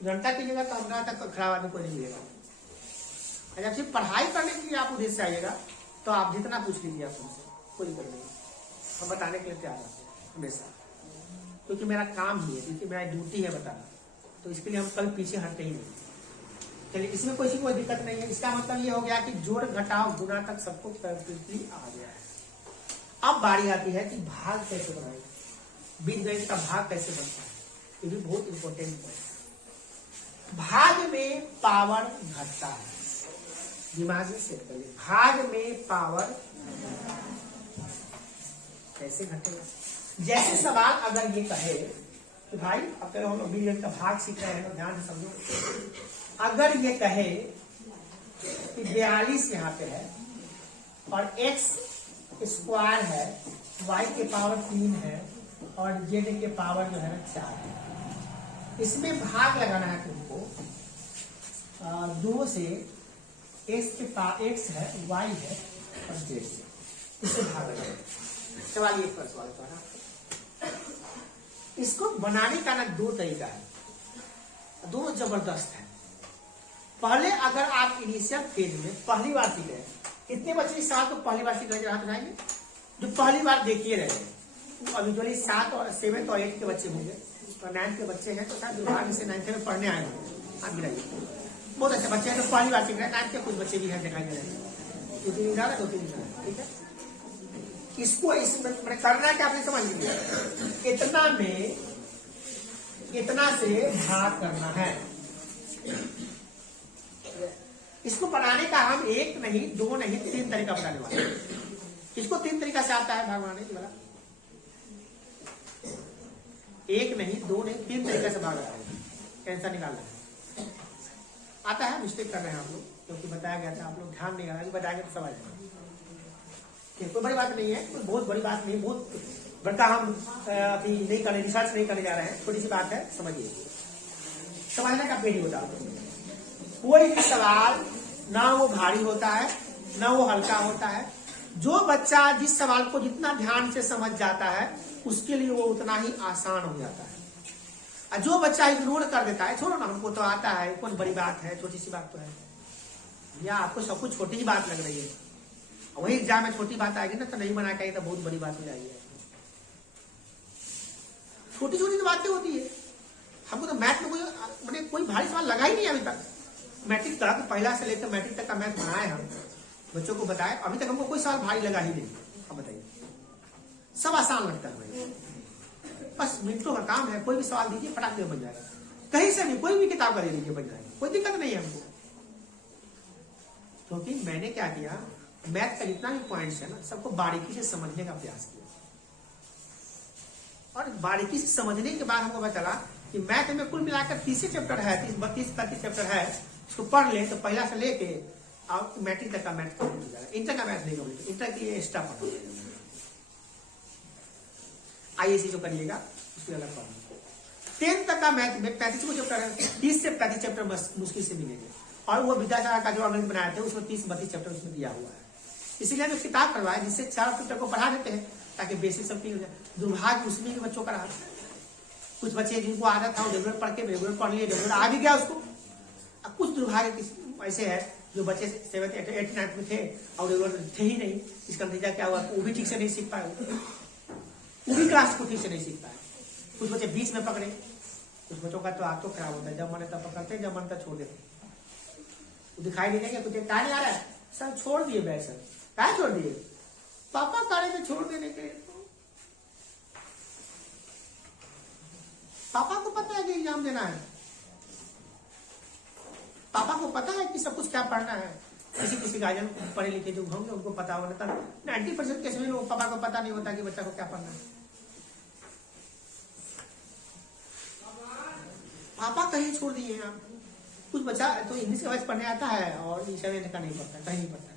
उदारता की जगह तो अपना तक खराब आदमी को नहीं मिलेगा। जब सिर्फ पढ़ाई करने के लिए आप उद्देश्य आइएगा तो आप जितना पूछ लीजिए आप हमसे, कोई दिक्कत नहीं, हम बताने के लिए तैयार रहते हैं हमेशा, क्योंकि मेरा काम ही है, क्योंकि मेरा ड्यूटी है बताना। तो इसके लिए हम कभी पीछे हटते ही नहीं। चलिए इसमें कोई दिक्कत नहीं है। इसका मतलब ये हो गया कि जोड़ घटाव गुना तक सबको परफेक्टली आ गया है। अब बारी आती है कि भाग कैसे बनाएंगे, बीजगणित का भाग कैसे बनता है, ये भी बहुत इंपॉर्टेंट है। भाग में पावर घटता है, दिमाग में सेट करिए, भाग में पावर कैसे घटेगा। जैसे सवाल अगर ये कहे कि भाई अब हम बीजगणित का भाग सीख रहे हैं, ध्यान से समझो। अगर ये कहे कि कि 42 यहाँ पे है और x स्क्वायर है, y के पावर 3 है और z के पावर जो है ना 4 है। इसमें भाग लगाना है तुमको 2 से, x के पावर x है, y है और z से, इससे भाग लगाना। सवाल ये पर सवाल था, इसको बनाने का ना 2 तरीका है, दोनों जबरदस्त है। पहले अगर आप इनिशियल फेज में पहली बार सीख रहे हैं, कितने बच्चे इस साल को पहली बार सीख रहे हैं हाथ उठाएंगे? जो पहली बार देखिए रहे हैं, अभी जो 7 और 7 और 8 के बच्चे होंगे और 9 के बच्चे हैं, तो शायद विभाग से 9 में पढ़ने आए होंगे, हाथ गिराइए। बहुत अच्छे बच्चे हैं जो पहली बार सीख रहे हैं, 9 के कुछ बच्चे भी हैं दिखाई दे रहे हैं, 2-3 इधर है 2-3 इधर है, ठीक है। इसको इसमें करना क्या आपने समझ लिया, इतना से भाग करना है। इसको बनाने का हम 1 नहीं 2 नहीं 3 तरीका बताने वाले हैं। इसको 3 तरीका से आता है भाग बनाने की, 1 नहीं 2 नहीं 3 तरीका से भाग लगाएंगे, कैंसर निकालना है। आता है, मिस्टेक कर रहे हैं आप लोग, क्योंकि बताया गया था, आप लोग ध्यान नहीं रहा, बताया तो समझ कोई बड़ी बात नहीं है, कोई बहुत बड़ी बात नहीं, बहुत बड़का हम अभी नहीं करने, रिसर्च नहीं करने जा रहे हैं, छोटी सी बात है, समझिए। समझने का पेज होता है, कोई भी सवाल ना वो भारी होता है ना वो हल्का होता है। जो बच्चा जिस सवाल को जितना ध्यान से समझ जाता है उसके लिए वो उतना ही आसान हो जाता है, और जो बच्चा इग्नोर कर देता है, छोड़ो ना हमको तो आता है, कौन बड़ी बात है, छोटी सी बात तो है, या आपको सब कुछ छोटी ही बात लग रही है, वही एग्जाम में छोटी बात आएगी ना तो नहीं बना के तो बहुत बड़ी बात हो जाएगी। छोटी छोटी तो बातें होती है। हमको तो मैथ में कोई भारी सवाल लगा ही नहीं अभी तक। मैट्रिक तक, पहला से लेकर मैट्रिक तक का मैथ बनाए हम, बच्चों को बताए, अभी तक हमको कोई सवाल भारी लगा ही नहीं। अब बताइए, सब आसान लगता है, बस मिनटों का काम है, कोई भी सवाल दीजिए फटाक से बन जाएगा, कहीं से भी कोई भी किताब का दे दीजिए बन जाएगा, कोई दिक्कत नहीं है हमको। क्योंकि मैंने क्या किया, मैथ का जितना भी पॉइंट्स है ना, सबको बारीकी से समझने का प्रयास किया, और बारीकी से समझने के बाद हमको पता चला कि मैथ में कुल मिलाकर 30 चैप्टर है, 32-33 चैप्टर है। इसको पढ़ ले तो पहला से लेके और मैट्रिक तक का मैथ कंप्लीट हो जाएगा। इंटर का मैथ नहीं कंप्लीट, इंटर के लिए एक्स्ट्रा पढ़ना पड़ेगा। आईएससी जो करिएगा उसके अलग पढ़ना। 10 तक का मैथ में 35 चैप्टर है, 30 से 35 चैप्टर मुश्किल से मिलेंगे, और वो विद्याचार्य का जो अंग्रेजी बनाए थे उसमें 30-32 चैप्टर उसमें दिया हुआ है। इसीलिए हम किताब करवाए जिससे 4 चैप्टर को पढ़ा देते हैं ताकि बेसिक सब क्लियर हो जाए। दुर्भाग्य उसमें के बच्चों का रहा, कुछ बच्चे जिनको आदत था रेगुलर पढ़ के रेगुलर पढ़ लिए, रेगुलर आ भी गया उसको। अब कुछ दुर्भाग्य ऐसे है जो बच्चे 7th 8th 9th में थे और रेगुलर थे ही नहीं, इसका नतीजा क्या हुआ, वो भी ठीक से नहीं सीख पाए, वो भी क्लास को ठीक से नहीं सीख पाए। कुछ बच्चे बीच में पकड़े, कुछ बच्चों का तो हाथ तो खराब होता है, जब मन तब पकड़ते, जब मन तब छोड़ देते, वो दिखाई नहीं देंगे, कुछ कहा नहीं आ रहा है, सर छोड़ दिए बैठ, सर क्या छोड़ दिए, पापा कार्य में छोड़ देने के लिए। पापा को पता है कि एग्जाम देना है, पापा को पता है कि सब कुछ क्या पढ़ना है। किसी गार्जियन पढ़े लिखे जो होंगे उनको पता होना था, 90% केस में लोग पापा को पता नहीं होता कि बच्चा को क्या पढ़ना है। पापा कहीं छोड़ दिए आप, कुछ बच्चा तो इंग्लिश का बैच पढ़ने आता है और इंग्लिश का नहीं पढ़ता, कहीं नहीं पढ़ता,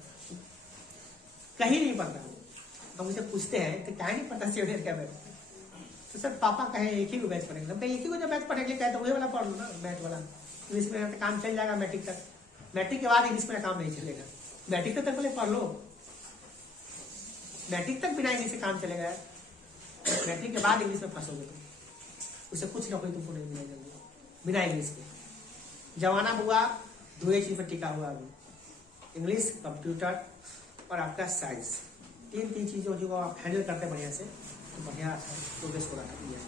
कहीं नहीं पढ़ता। हम मुझे पूछते हैं तो क्या नहीं पढ़ता 7th का बैच, तो सर पापा कहे एक ही को बैच पढ़ेंगे, तो एक ही को जब बैच पढ़ेंगे कहे तो वही वाला पढ़ लो ना, मैथ वाला। इंग्लिश में काम चल जाएगा मैट्रिक तक, मैट्रिक के बाद इंग्लिश में काम नहीं चलेगा, मैट्रिक तक पहले पढ़ लो, मैट्रिक तक बिना इंग्लिश से काम चलेगा, मैट्रिक के बाद इंग्लिश में फंसोगे तो उससे कुछ ना कोई तुमको नहीं मिलेगा बिना इंग्लिश के। जमाना हुआ 2 चीज पर टिका हुआ अभी, इंग्लिश, कंप्यूटर और आपका साइंस, 3 चीजों जो आप हैंडल करते बढ़िया से तो बढ़िया प्रोग्रेस हो रहा है दुनिया।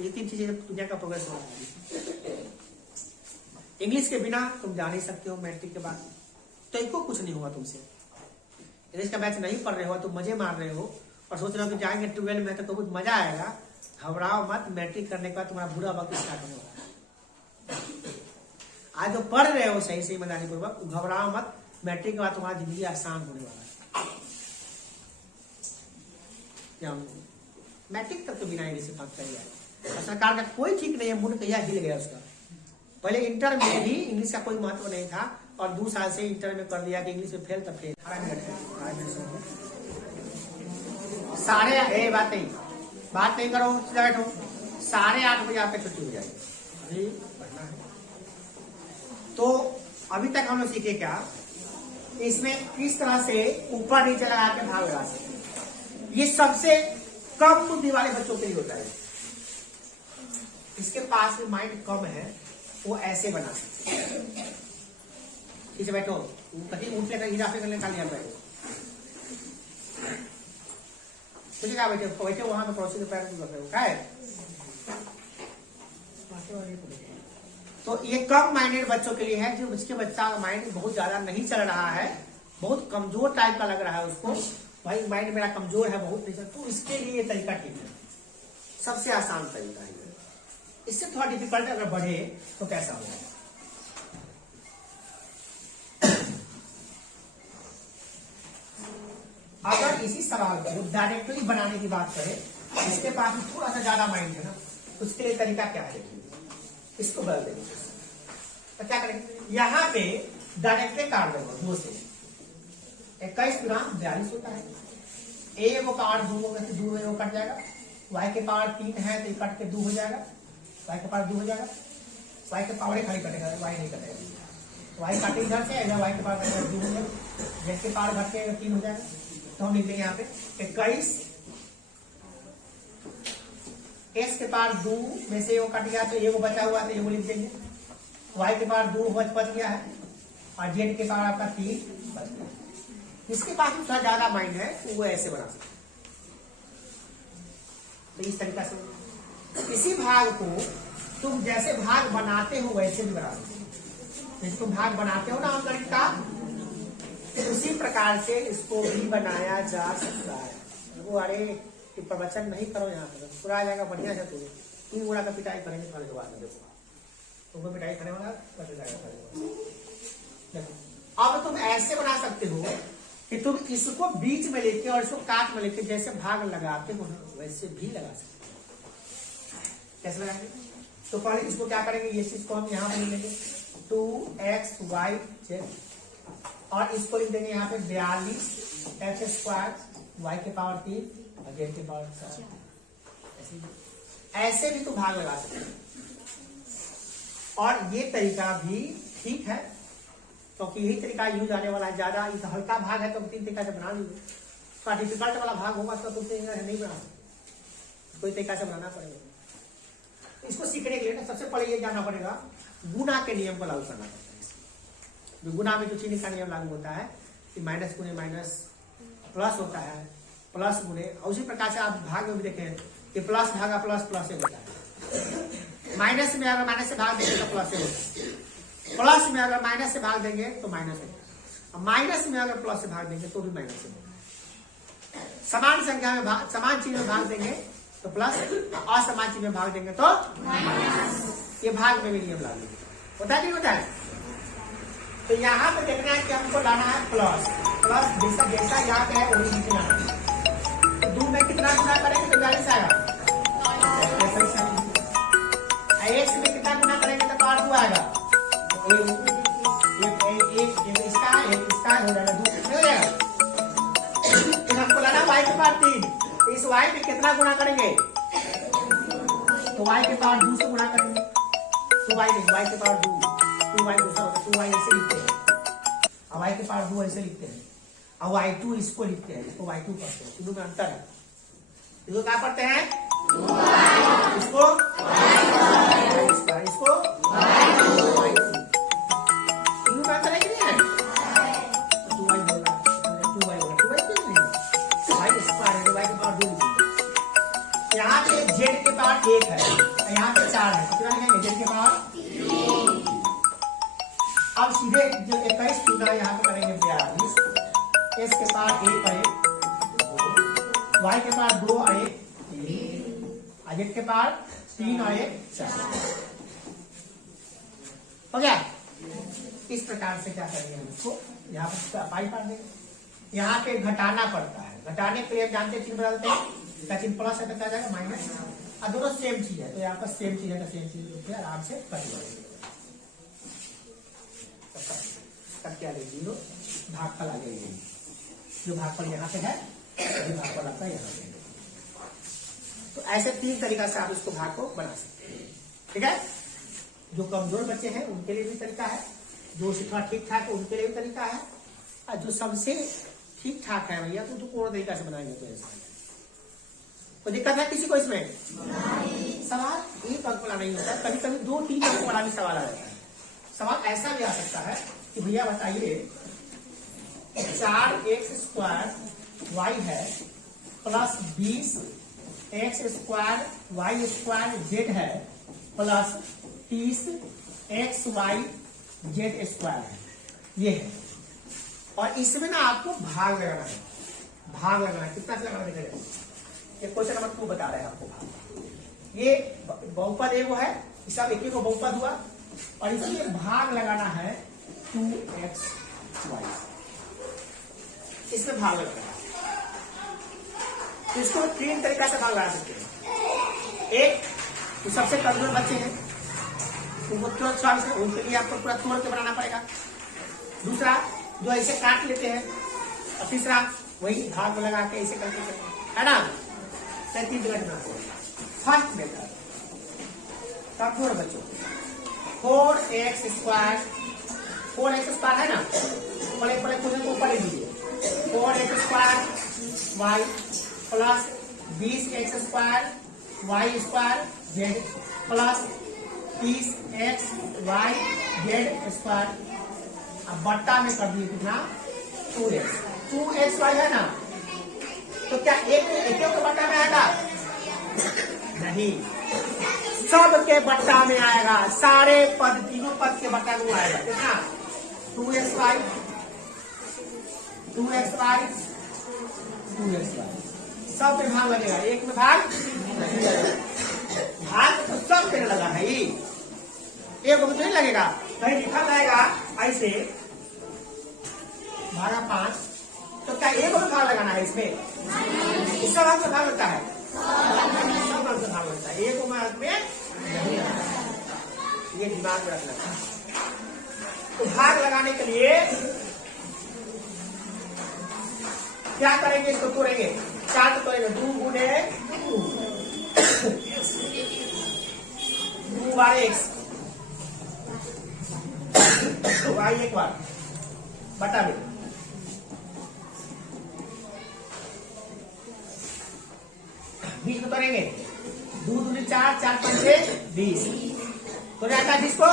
ये 3 चीजें दुनिया का प्रोग्रेस हो रहा है। इंग्लिश के बिना तुम जा नहीं सकते हो मैट्रिक के बाद, तो इनको कुछ नहीं हुआ तुमसे। इंग्लिश का बैच नहीं पढ़ रहे हो, तुम मजे मार रहे हो और सोच रहे हो कि जाएंगे 12 में तो बहुत मजा आएगा, घबराओ मत, मैट्रिक करने के बाद तुम्हारा बुरा वक्त स्टार्ट होने वाला है। आज जो पढ़ रहे हो सही सही ईमानदारी पूर्वक, घबराओ मत, मैट्रिक के बाद तुम्हारा जिंदगी आसान होने वाला है। मैट्रिक तक तो बिना इंग्लिश से काम कर जाए, सरकार का कोई ठीक नहीं है, मुंड कहिया हिल गया उसका। पहले इंटर में भी इंग्लिश का कोई महत्व नहीं था, और 2 साल से इंटर में कर दिया कि इंग्लिश में फेल तब फेल। साढ़े बात नहीं करो, सीधा बैठो। 8:30 बजे आपकी छुट्टी हो जाएगी। अभी पढ़ना है। तो अभी तक हम लोग सीखे क्या, इसमें किस तरह से ऊपर नीचे लगा के भाग लगा सकते। ये सबसे कम बुद्धि वाले बच्चों के लिए होता है। इसके पास में माइंड कम है, वो ऐसे बना सकते हैं। ठीक है बैठो, कहीं ऊँट लेकर हीरा पे निकाल लिया बैठो। मुझे क्या बैठे वहां पे पड़ोसी के पैर में क्या है। तो ये कम माइंडेड बच्चों के लिए है, जो उसके बच्चा का माइंड बहुत ज्यादा नहीं चल रहा है, बहुत कमजोर टाइप का लग रहा है उसको, भाई माइंड मेरा कमजोर है बहुत नहीं चल, तो इसके लिए ये तरीका ठीक है, सबसे आसान तरीका है। इससे थोड़ा डिफिकल्ट अगर बढ़े तो कैसा होगा। अगर इसी सवाल को डायरेक्टली बनाने की बात करें, इसके पास थोड़ा सा ज्यादा माइंड है ना, उसके लिए तरीका क्या है, इसको बदल देंगे। तो क्या करेंगे, यहाँ पे डायरेक्टली काट देंगे 2 से। 21 गुना 42 होता है। ए वो काट 2 में से 2 में वो कट जाएगा। y के पावर 3 है तो कट के 2 हो जाएगा। y के पावर 2 हो जाएगा। y के पावर खाली कटेगा, y नहीं कटेगा। y काटे इधर से, इधर y के पावर 2 हो जाएगा। z के पावर घट के 3 हो जाएगा। तो हम लिख देंगे यहाँ पे 21 s के पावर 2 में से वो कट गया तो ये वो बचा हुआ तो ये वो लिख देंगे। y के पावर 2 बच गया है और z के पावर आपका 3 बच गया। इसके पास थोड़ा ज्यादा माइंड है तो वो ऐसे बना सकते। तो इस तरीका से इसी भाग को तुम जैसे भाग बनाते हो वैसे भी बना सकते। जैसे तुम भाग बनाते हो ना अंक का, उसी प्रकार से इसको भी बनाया जा सकता है। वो अरे प्रवचन नहीं करो यहाँ पर, पूरा आ जाएगा बढ़िया से। तुम्हें 3 गुणा का पिटाई करेंगे थोड़े के बाद में, देखो तुमको पिटाई करने वाला बच जाएगा। अब तुम ऐसे बना सकते हो कि तुम इसको बीच में लेके और इसको काट में लेके जैसे भाग लगाते हो वैसे भी लगा सकते हो। कैसे लगाएंगे, तो पहले इसको क्या करेंगे, ये चीज को हम यहाँ पर लिखेंगे 2xy और इसको लिख देंगे यहाँ पे 42 x² y के पावर 3 और z के पावर 4। ऐसे भी तो भाग लगा सकते हैं। और ये तरीका भी ठीक है, क्योंकि यही तरीका यूज आने वाला है ज्यादा। इस हल्का भाग है तो 3 तरीका से बना लीजिए। थोड़ा डिफिकल्ट वाला भाग होगा तो तुम नहीं बना सकते, कोई तरीका से बनाना पड़ेगा। इसको सीखने के लिए ना सबसे पहले ये जानना पड़ेगा, गुना के नियम को लागू करना पड़ता है। गुना में जो चीनी का नियम लागू होता है कि माइनस गुने माइनस प्लस होता है, प्लस गुने। उसी प्रकार से आप भाग में भी देखें कि प्लस भागा प्लस प्लस से होता है। माइनस में अगर माइनस से भाग देंगे तो प्लस से होता है, प्लस में अगर माइनस से भाग देंगे तो माइनस है, माइनस में अगर प्लस से भाग देंगे तो भी माइनस है। समान संख्या में समान चीज में भाग देंगे तो प्लस, असमान चीज में भाग देंगे तो माइनस। ये भाग में भी नियम लागू होता है नहीं होता है। तो यहाँ पे देखना है कि हमको लाना है प्लस जैसा जैसा यहाँ पे है वही नीचे लाना है। तो 2 में कितना गुना करेंगे तो 42 आएगा। x में कितना गुना करेंगे तो पावर 2 आएगा। एक इसका है, एक इसका हो जाएगा, 2 कितने हो जाएगा। फिर हमको लाना y के पावर 3। इस y में कितना गुना करेंगे तो y के पावर 2 से गुना करेंगे तो y के पावर 2 2y दूसरा होता है, 2y ऐसे लिखते हैं और y के पावर 2 ऐसे लिखते हैं और y2 इसको लिखते हैं, इसको y2 पढ़ते हैं। तीनों में अंतर है। इसको क्या पढ़ते हैं, इसको इसको तीनों में अंतर है कि नहीं है। 2y बोला 2y नहीं, y स्क्वायर है, y के पावर 2 लिखते हैं। यहाँ पे z के पावर 1 है, यहाँ पे 4 है, कितना लिखेंगे z के पावर। अब सीधे जो 21 चुना यहाँ पे करेंगे 42, s के पावर 1 और 1, y के पावर 2 और 1, z के पावर 3 और 1 4 हो गया। इस प्रकार से क्या करेंगे हम इसको यहाँ पर पाई पार देंगे। यहाँ पे घटाना पड़ता है, घटाने के लिए जानते हैं चिन्ह बदलते हैं, इसका चिन्ह प्लस है तो क्या जाएगा माइनस, और दोनों सेम चीज है तो यहाँ पर सेम चीज है तो सेम चीज आराम से कट जाएगी। करके आ गई 0, भागफल आ गई, जो भागफल यहाँ पे है जो भागफल आपका यहाँ पे। तो ऐसे 3 तरीका से आप इसको भाग को बना सकते हैं। ठीक है, जो कमजोर बच्चे हैं उनके लिए भी तरीका है, जो सीखना ठीक ठाक है उनके लिए भी तरीका है, और जो सबसे ठीक ठाक है भैया तो पूर्ण तरीका से बनाएंगे तो ऐसा तो दिक्कत है किसी को इसमें नहीं। सवाल एक अंक वाला नहीं होता, कभी कभी 2-3 अंक वाला भी सवाल आ जाता है। सवाल ऐसा भी आ सकता है कि भैया बताइए 4x² y है प्लस 20x² y² z है प्लस 30xy z² है, ये है। और इसमें ना आपको भाग लगाना है, भाग लगाना है। कितना से लगाना है? क्वेश्चन नंबर 2 बता रहे हैं आपको भाग। ये बहुपद एगो है, इसका एक को बहुपद हुआ और इसमें भाग लगाना है 2xy, इसमें भाग लगाना है। तो इसको 3 तरीका से भाग लगा सकते हैं। एक तो सबसे कमजोर बच्चे हैं उनके लिए आपको पूरा तोड़ के बनाना पड़ेगा। दूसरा जो ऐसे काट लेते हैं, और तीसरा वही भाग लगा के ऐसे करके है ना। 3 जगह फर्स्ट मेथड कमजोर बच्चों 4x² है ना, पहले क्वेश्चन को ऊपर लीजिए 4x² y plus 20x² y² z plus 30xy z²। अब बट्टा में कर दिए कितना 2xy है ना, तो क्या एक के बट्टा में आएगा? नहीं, सब के बट्टा में आएगा, सारे पद तीनों पद के बट्टा में आएगा। कितना 2xy 2xy 2xy, सब में भाग लगेगा, एक में भाग नहीं लगेगा। भाग तो सब में लगा है, एक में तो नहीं लगेगा। कहीं लिखा जाएगा ऐसे भागा 5, तो क्या एक में भाग लगाना है? इसमें इसका भाग में भाग लगता है, सब भाग से भाग लगता है, एक भाग में नहीं लगता है। ये दिमाग में रखना है। तो भाग लगाने के लिए क्या करेंगे? इसको तोड़ेंगे, 4 तो तोड़ेंगे, 2 गुणे 2x y एक बार बटा दे, बीच में करेंगे 2 दूनी 4, 4 पंचे 20। तो आता है जिसको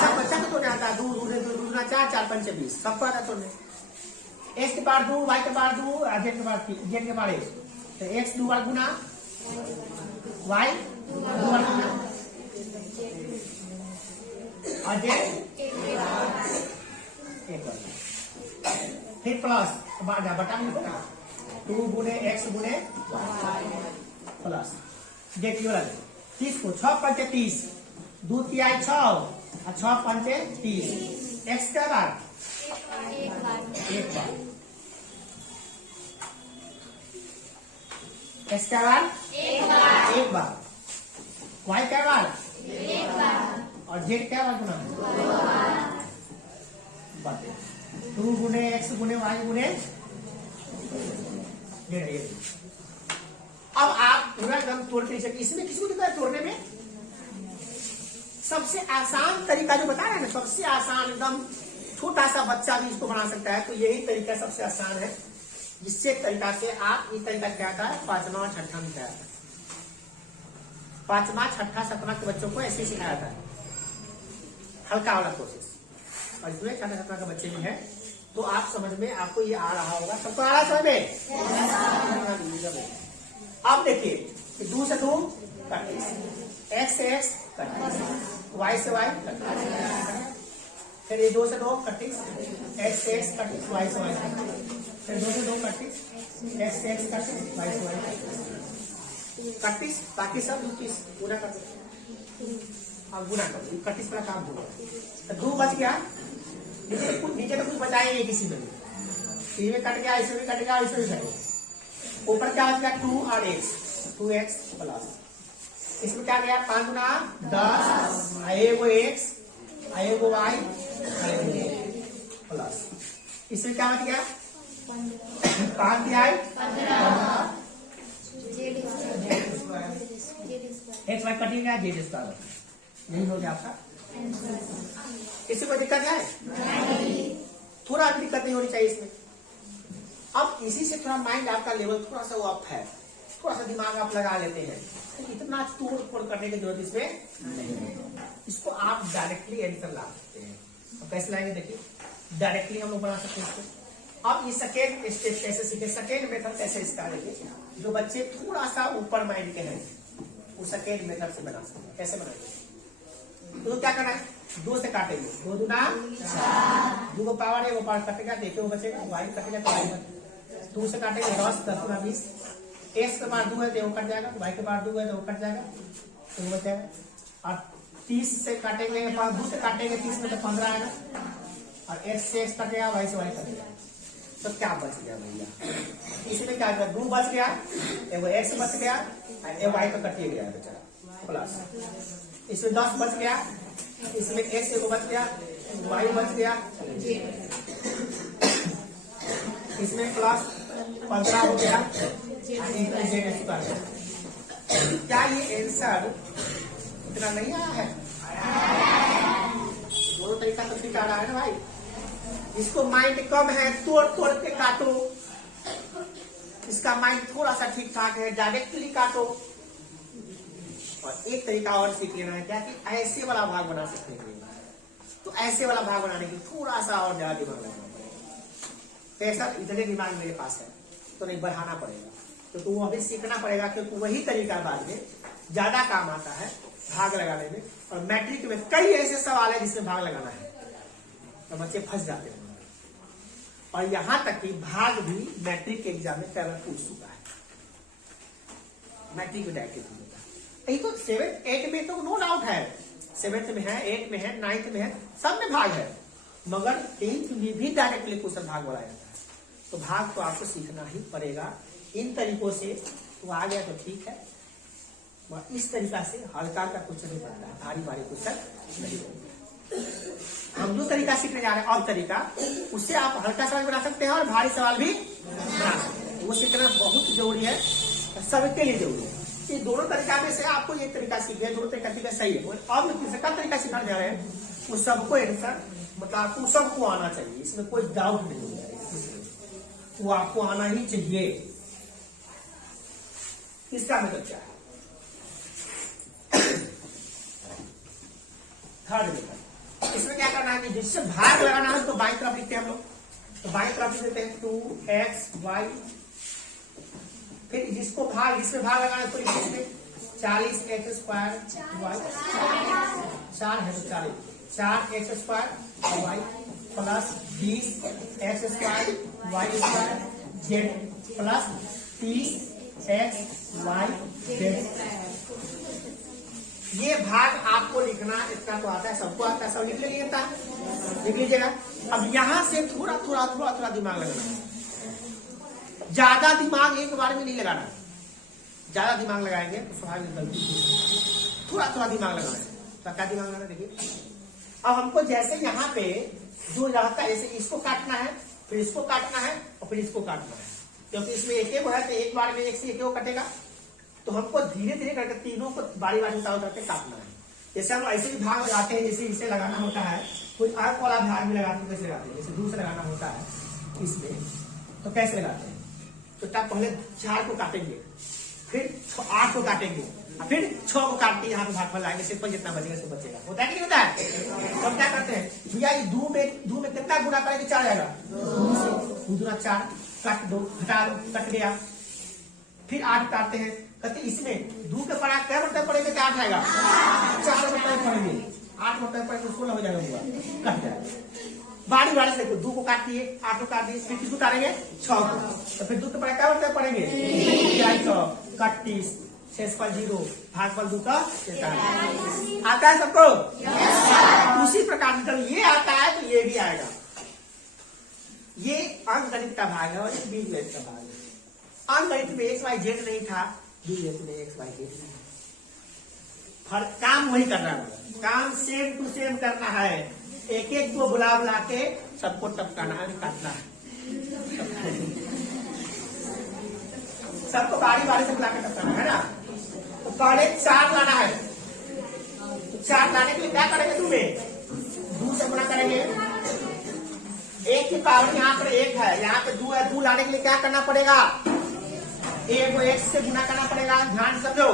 सब बच्चा को तो आता है 2 दूनी 2 दूना 4, 4 पंचे 20, सबको आता तोड़ने। x के पार 2, y के पार 2, z के पार 3, z के पार 1, तो x 2 बार गुना y 2 बार गुना और z 1 बार, फिर प्लस बटा में 2 गुने x गुने प्लस देख लो 30 को 6 पंचे 30, 2 तिहाई 6 और 6 पंचे 30, x का बार एक बार, x का बार एक बार, y का बार और z क्या बार गुना 2 गुने x गुने y गुने z। अब आप पूरा एकदम तोड़ नहीं सकते, इसमें किसी को दिक्कत है तोड़ने में? सबसे आसान तरीका जो बता रहे हैं ना, सबसे आसान एकदम छोटा सा बच्चा भी इसको बना सकता है। तो यही तरीका सबसे आसान है, जिससे तरीका से आप इस तरीका क्या आता है 5वां 6वां में सिखाया था। 5वां 6वां 7वां के बच्चों को ऐसे सिखाया था, हल्का वाला प्रोसेस। और इसमें 6वां 7वां का बच्चे में है, तो आप समझ में आपको ये आ रहा होगा, सबको आ रहा समझ में। अब देखिए 2 से 2 25, x से x 25, y से y 25, फिर ये 2 से 2 25, x से x 25, y से y 25, फिर 2 से 2 25, x से x 25, y से y 25, बाकी सब 25 गुना कर दो। अब गुना कर दो, 31 का काम होगा, तो 2 बच गया। नीचे तो कुछ बचाए नहीं किसी में, में कट गया, इसमें भी कट गया, इसमें भी कट गया। ऊपर क्या बच गया 2 और x, 2x प्लस, इसमें क्या गया 5 गुना 10, एगो x एगो y प्लस इसमें क्या बच गया 5 तिहाई एक्स वाई कटिंग है जेड स्क्वायर यही हो गया आपका। इससे कोई दिक्कत है? थोड़ा भी दिक्कत नहीं होनी चाहिए इसमें। अब इसी से थोड़ा माइंड आपका लेवल थोड़ा सा अप है, थोड़ा सा दिमाग आप लगा लेते हैं, तो इतना तोड़ फोड़ करने की जरूरत इसमें नहीं है। इसको आप डायरेक्टली आंसर ला सकते हैं। तो कैसे लाएंगे देखिए, डायरेक्टली हम लोग बना सकते हैं इसको। अब ये सेकेंड स्टेप कैसे सीखे, सेकेंड मेथड कैसे इसका देखिए, जो बच्चे थोड़ा सा ऊपर माइंड के हैं वो सेकेंड मेथड से बना सकते हैं। कैसे बनाएंगे? तो क्या करना है, 2 से काटेंगे, 2 दूना 2 को पावर है, वो पावर कटेगा, देखिए वो बचेगा, वाई कटेगा तो वाई 2 से काटेंगे 10 10 गुना 20, एक्स के पावर 2 है तो वो कट जाएगा, वाई के पावर 2 है तो वो कट जाएगा, तो वो बचेगा। और 30 से काटेंगे 2 से काटेंगे 30 में तो 15 आएगा, और एक्स से एक्स कटेगा, वाई से वाई कटेगा, तो क्या बच गया भैया? इसमें क्या गया, 2 बच गया, एगो एक्स बच गया, और वाई तो कटिए गया बेचारा प्लस। इसमें 10 बच गया, इसमें एक्स एगो बच गया, वाई बच गया, इसमें प्लस 15 हो गया, जेड स्क्वायर। क्या ये आंसर इतना नहीं आया है? दोनों तरीका तो ठीक आ रहा है ना भाई। इसको माइंड कम है, तोड़ तोड़ के काटो, इसका माइंड थोड़ा सा ठीक ठाक है, डायरेक्टली काटो। और एक तरीका और सीख लेना है, क्या कि ऐसे वाला भाग बना सकते हैं। तो ऐसे वाला भाग बनाने के थोड़ा सा और ज्यादा दिमाग लगाना पड़ेगा। पैसा इतने दिमाग मेरे पास है तो नहीं बढ़ाना पड़ेगा, तो तू अभी सीखना पड़ेगा, क्योंकि वही तरीका बाद में ज्यादा काम आता है भाग लगाने में। और मैट्रिक में कई ऐसे सवाल है जिसमें भाग लगाना है तो बच्चे फंस जाते हैं। और यहां तक कि भाग भी मैट्रिक के एग्जाम में पहले पूछ चुका है, मैट्रिक में डायरेक्ट यही तो 7th 8 में तो नो डाउट है, 7th में है, 8 में है, 9th में है, सब में भाग है, मगर 10th में भी डायरेक्टली क्वेश्चन भाग बोला जाता है। तो भाग तो आपको सीखना ही पड़ेगा इन तरीकों से। तो आ गया तो ठीक है, इस तरीका से हल्का का क्वेश्चन नहीं बनता है, भारी भारी क्वेश्चन नहीं बनता। हम जो तरीका सीखने जा रहे हैं और तरीका, उससे आप हल्का सवाल बना सकते हैं और भारी सवाल भी बना सकते हैं। वो सीखना बहुत जरूरी है, सबके लिए जरूरी है। ये दोनों तरीका में से आपको ये तरीका सीखे, दोनों तरीका सही है। अब किसका तरीका सीखना जा रहे हैं वो सबको आंसर मतलब आपको सबको आना चाहिए, इसमें कोई डाउट नहीं है, वो आपको आना ही चाहिए। इसका मतलब क्या है? थर्ड मेथड, इसमें क्या करना है कि जिससे भाग लगाना है तो बाईं तरफ लिखते हैं हम लोग, तो बाईं तरफ लिख देते हैं 2xy, फिर जिसको भाग इसमें भाग लगाना है तो इसमें 40x² y 4 है तो 4x² y plus 20x² y² z plus 30x y z। ये भाग आपको लिखना, इसका तो आता है, सबको आता है, सब लिख लीजिएगा, लिख लीजिएगा। अब यहां से थोड़ा थोड़ा थोड़ा थोड़ा दिमाग लगाना है, ज्यादा दिमाग एक बार में नहीं लगाना। ज्यादा दिमाग लगाएंगे तो स्वाभाविक गलती, थोड़ा थोड़ा दिमाग लगाना है। तो क्या दिमाग लगाना देखिए, अब हमको जैसे यहाँ पे जो रहता है, जैसे इसको काटना है, फिर इसको काटना है और फिर इसको काटना है, क्योंकि इसमें एक है तो एक बार में एक से एक कटेगा। तो हमको धीरे धीरे करके तीनों को बारी बारी उतार करके काटना है। जैसे हम ऐसे भी भाग लगाते हैं, जैसे इसे लगाना होता है, कोई आग वाला भाग भी लगाते हैं, कैसे लगाते हैं, जैसे दूर से लगाना होता है इसमें, तो कैसे लगाते हैं? तो तब पहले 4 को काटेंगे, फिर 8 को काटेंगे, फिर 6 को काट के यहाँ पे भाग लाएंगे, सिंपल जितना बचेगा सो बचेगा। होता है कि नहीं होता है? तो क्या करते हैं भैया, ये 2 में कितना गुना करेंगे? 4 आएगा, 2 दूना 4, काट दो, घटा दो, कट गया। फिर 8 काटते हैं, कहते इसमें 2 के पड़ा क्या मतलब पड़ेगा? 8 आएगा, 4 मतलब पड़ेंगे, 8 मतलब पड़ेंगे, 16 हो जाएगा, कट जाएगा। बारी बारी से 2 को काट दिए, 8 को काट दिए, फिर किसको काटेंगे? 6 को, तो फिर 2 के पड़ा क्या मतलब पड़ेंगे? 31, 6/0, भागफल 2 का 43। आता है सबको? उसी प्रकार से जब ये आता है तो ये भी आएगा। ये अंकगणित का भाग है और ये बीजगणित का भाग है। अंकगणित में x y z नहीं था, बीजगणित में x y z नहीं। काम वही करना है, काम सेम टू सेम करना है। एक एक को बुला बुला के सबको टपकाना है, काटना है, सबको बारी बारी से बुला के टपकाना है ना। तो पहले 4 लाना है, तो 4 लाने के लिए क्या करेंगे तुम्हें, 2 से गुणा करेंगे। 1 की पावर यहाँ पर 1 है, यहाँ पे 2 है, 2 लाने के लिए क्या करना पड़ेगा, 1 को 1 से गुना करना पड़ेगा, ध्यान समझो।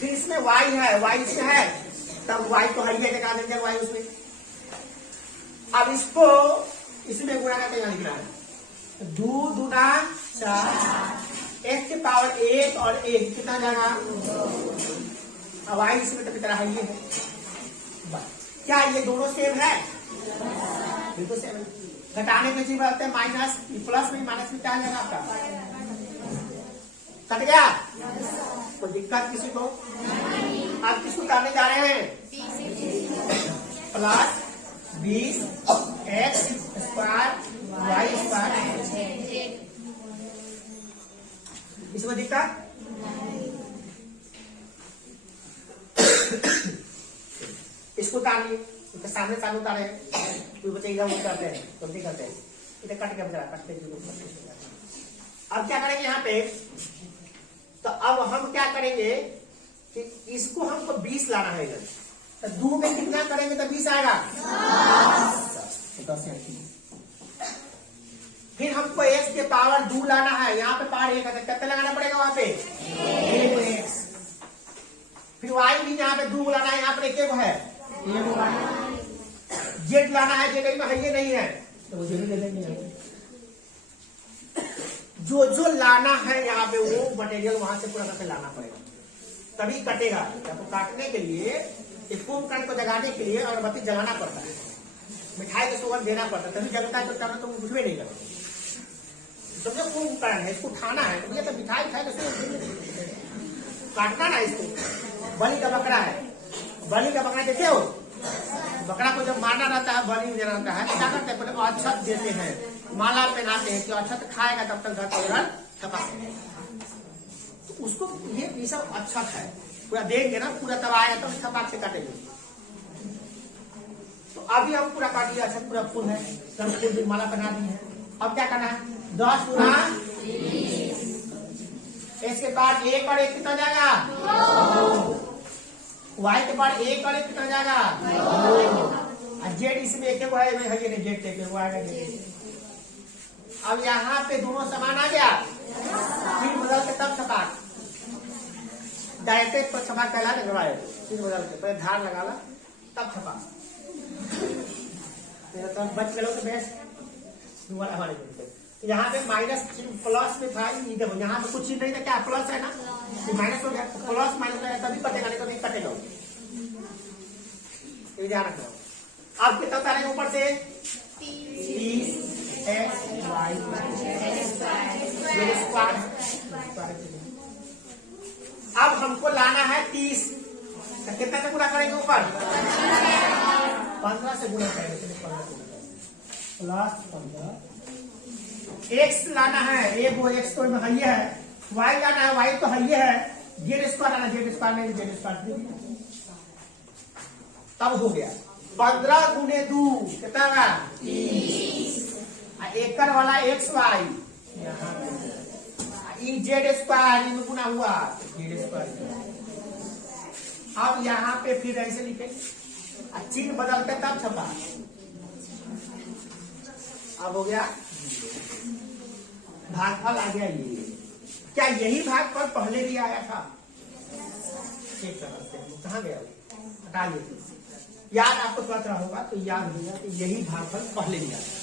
फिर इसमें y है, y इसमें है, तब y को हरिया लगा देंगे, y उसमें। अब इसको इसमें गुणा करके यहाँ लिखना है, 2 दूना 4, x की पावर 1 और 1 कितना जाएगा, अब y इसमें तो कितना है, ये है। क्या ये दोनों सेम है, बिल्कुल सेम है। घटाने की चीज बोलते हैं माइनस, प्लस में माइनस में क्या जाएगा आपका, कट गया, कोई दिक्कत किसी को। अब किसको करने जा रहे हैं, plus 20 x square y square, इसमें दिक्कत। इसको उतारिए, इसके सामने सामने उतारे, कोई बच्चे वो करते हैं, गलती करते हैं, इधर कट के बजा कटते। अब क्या करेंगे यहाँ पे, तो अब हम क्या करेंगे कि इसको हमको 20 लाना है इधर, तो 2 में कितना करेंगे तो 20 आएगा, 10। फिर हमको x के पावर 2 लाना है, यहाँ पे पावर 1 है, कितना लगाना पड़ेगा वहां पे, 1x। फिर y भी यहाँ पे 2 लाना है, यहाँ पर 1 है, जेड लाना है, जेड में है ये नहीं है, तो वो जेड ले लेंगे। जो जो लाना है यहाँ पे वो मटेरियल वहां से पूरा करके लाना पड़ेगा, तभी कटेगा। तो काटने के लिए इस कुंभकर्ण को जगाने के लिए अगरबत्ती जलाना पड़ता है, मिठाई को सुगंध देना पड़ता है, तभी जगता है। तो करना तुम कुछ भी नहीं करो, समझो कुंभकर्ण है, इसको खाना है, तो ये तो मिठाई खाए तो काटना ना। इसको बलि का बकरा है, बलि का बकरा देखे हो, बकरा को जब मारना रहता है, बलि देना रहता है, तो क्या करते हैं, पहले अक्षत देते हैं, माला पहनाते हैं कि अक्षत खाएगा तब तक घर पर उधर छपाते हैं। तो उसको ये सब अक्षत है, पूरा देंगे ना, पूरा तब आएगा तब छपाक से काटेंगे। तो अभी हम पूरा काट लिया, अच्छा पूरा फूल है, सब फूल भी माला पहना दी है। अब क्या करना है, 10 गुना इसके बाद 1 और 1 कितना जाएगा, y के बाद 1 और 1 कितना जाएगा, और जेड इसमें 1 है, ये जेड टेक वो आएगा जेड। अब यहाँ पे दोनों समान आ गया, फिर बदल के तब छपाक, डायरेक्ट पर छपाक कहला लगवाए, फिर बदल के पहले धार लगा ला तब छपा, तो बच गए तो बेस्ट। हमारे यहाँ पे माइनस प्लस में था, देखो यहाँ पे कुछ चीज नहीं था, क्या प्लस है ना, माइनस हो गया, प्लस माइनस है तभी कटेगा, नहीं कभी कटेगा, ये ध्यान रखना। अब कितना उतारेंगे ऊपर से, 30 x y स्क्वायर। अब हमको लाना है 30, तो कितना से गुणा करेंगे ऊपर, 15 से गुणा करेंगे, प्लस 15। x लाना है, एक वो x तो है, y लाना है, y तो है, जेड स्क्वायर लाना, जेड स्क्वायर नहीं, जेड स्क्वायर तब हो गया। 15 गुने 2 कितना होगा, 30। एकड़ वाला x y जेड स्क्वायर में गुना हुआ, जेड स्क्वायर। अब यहाँ पे फिर ऐसे लिखे, चिन्ह बदलते तब छपा, अब हो गया भागफल आ गया। ये क्या यही भागफल पहले भी आया था, एक तरह से कहाँ गया, हटा दिए, याद आपको पता होगा तो याद होगा कि यही भागफल पहले भी आया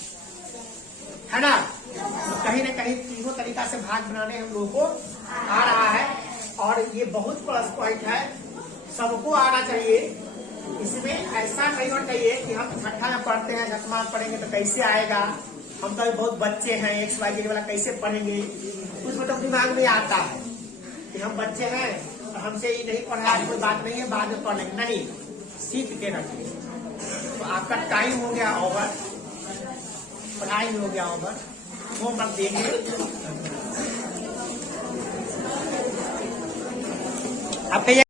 है ना। तो कहीं न कहीं तीनों तरीका से भाग बनाने हम लोगों को आ रहा है, और ये बहुत प्लस पॉइंट है, सबको आना चाहिए। इसमें ऐसा नहीं होना चाहिए कि हम छठा में पढ़ते हैं, 10वां पढ़ेंगे तो कैसे आएगा, हम तो बहुत बच्चे हैं, एक्स वाई वाला कैसे पढ़ेंगे, कुछ मतलब दिमाग में आता है कि हम बच्चे हैं और हमसे ये नहीं पढ़ा, कोई बात नहीं है, बाद में पढ़ लेंगे, नहीं, सीख के रखिए। तो आपका टाइम हो गया ओवर, पढ़ाई हो गया ओवर, होमवर्क देंगे आपके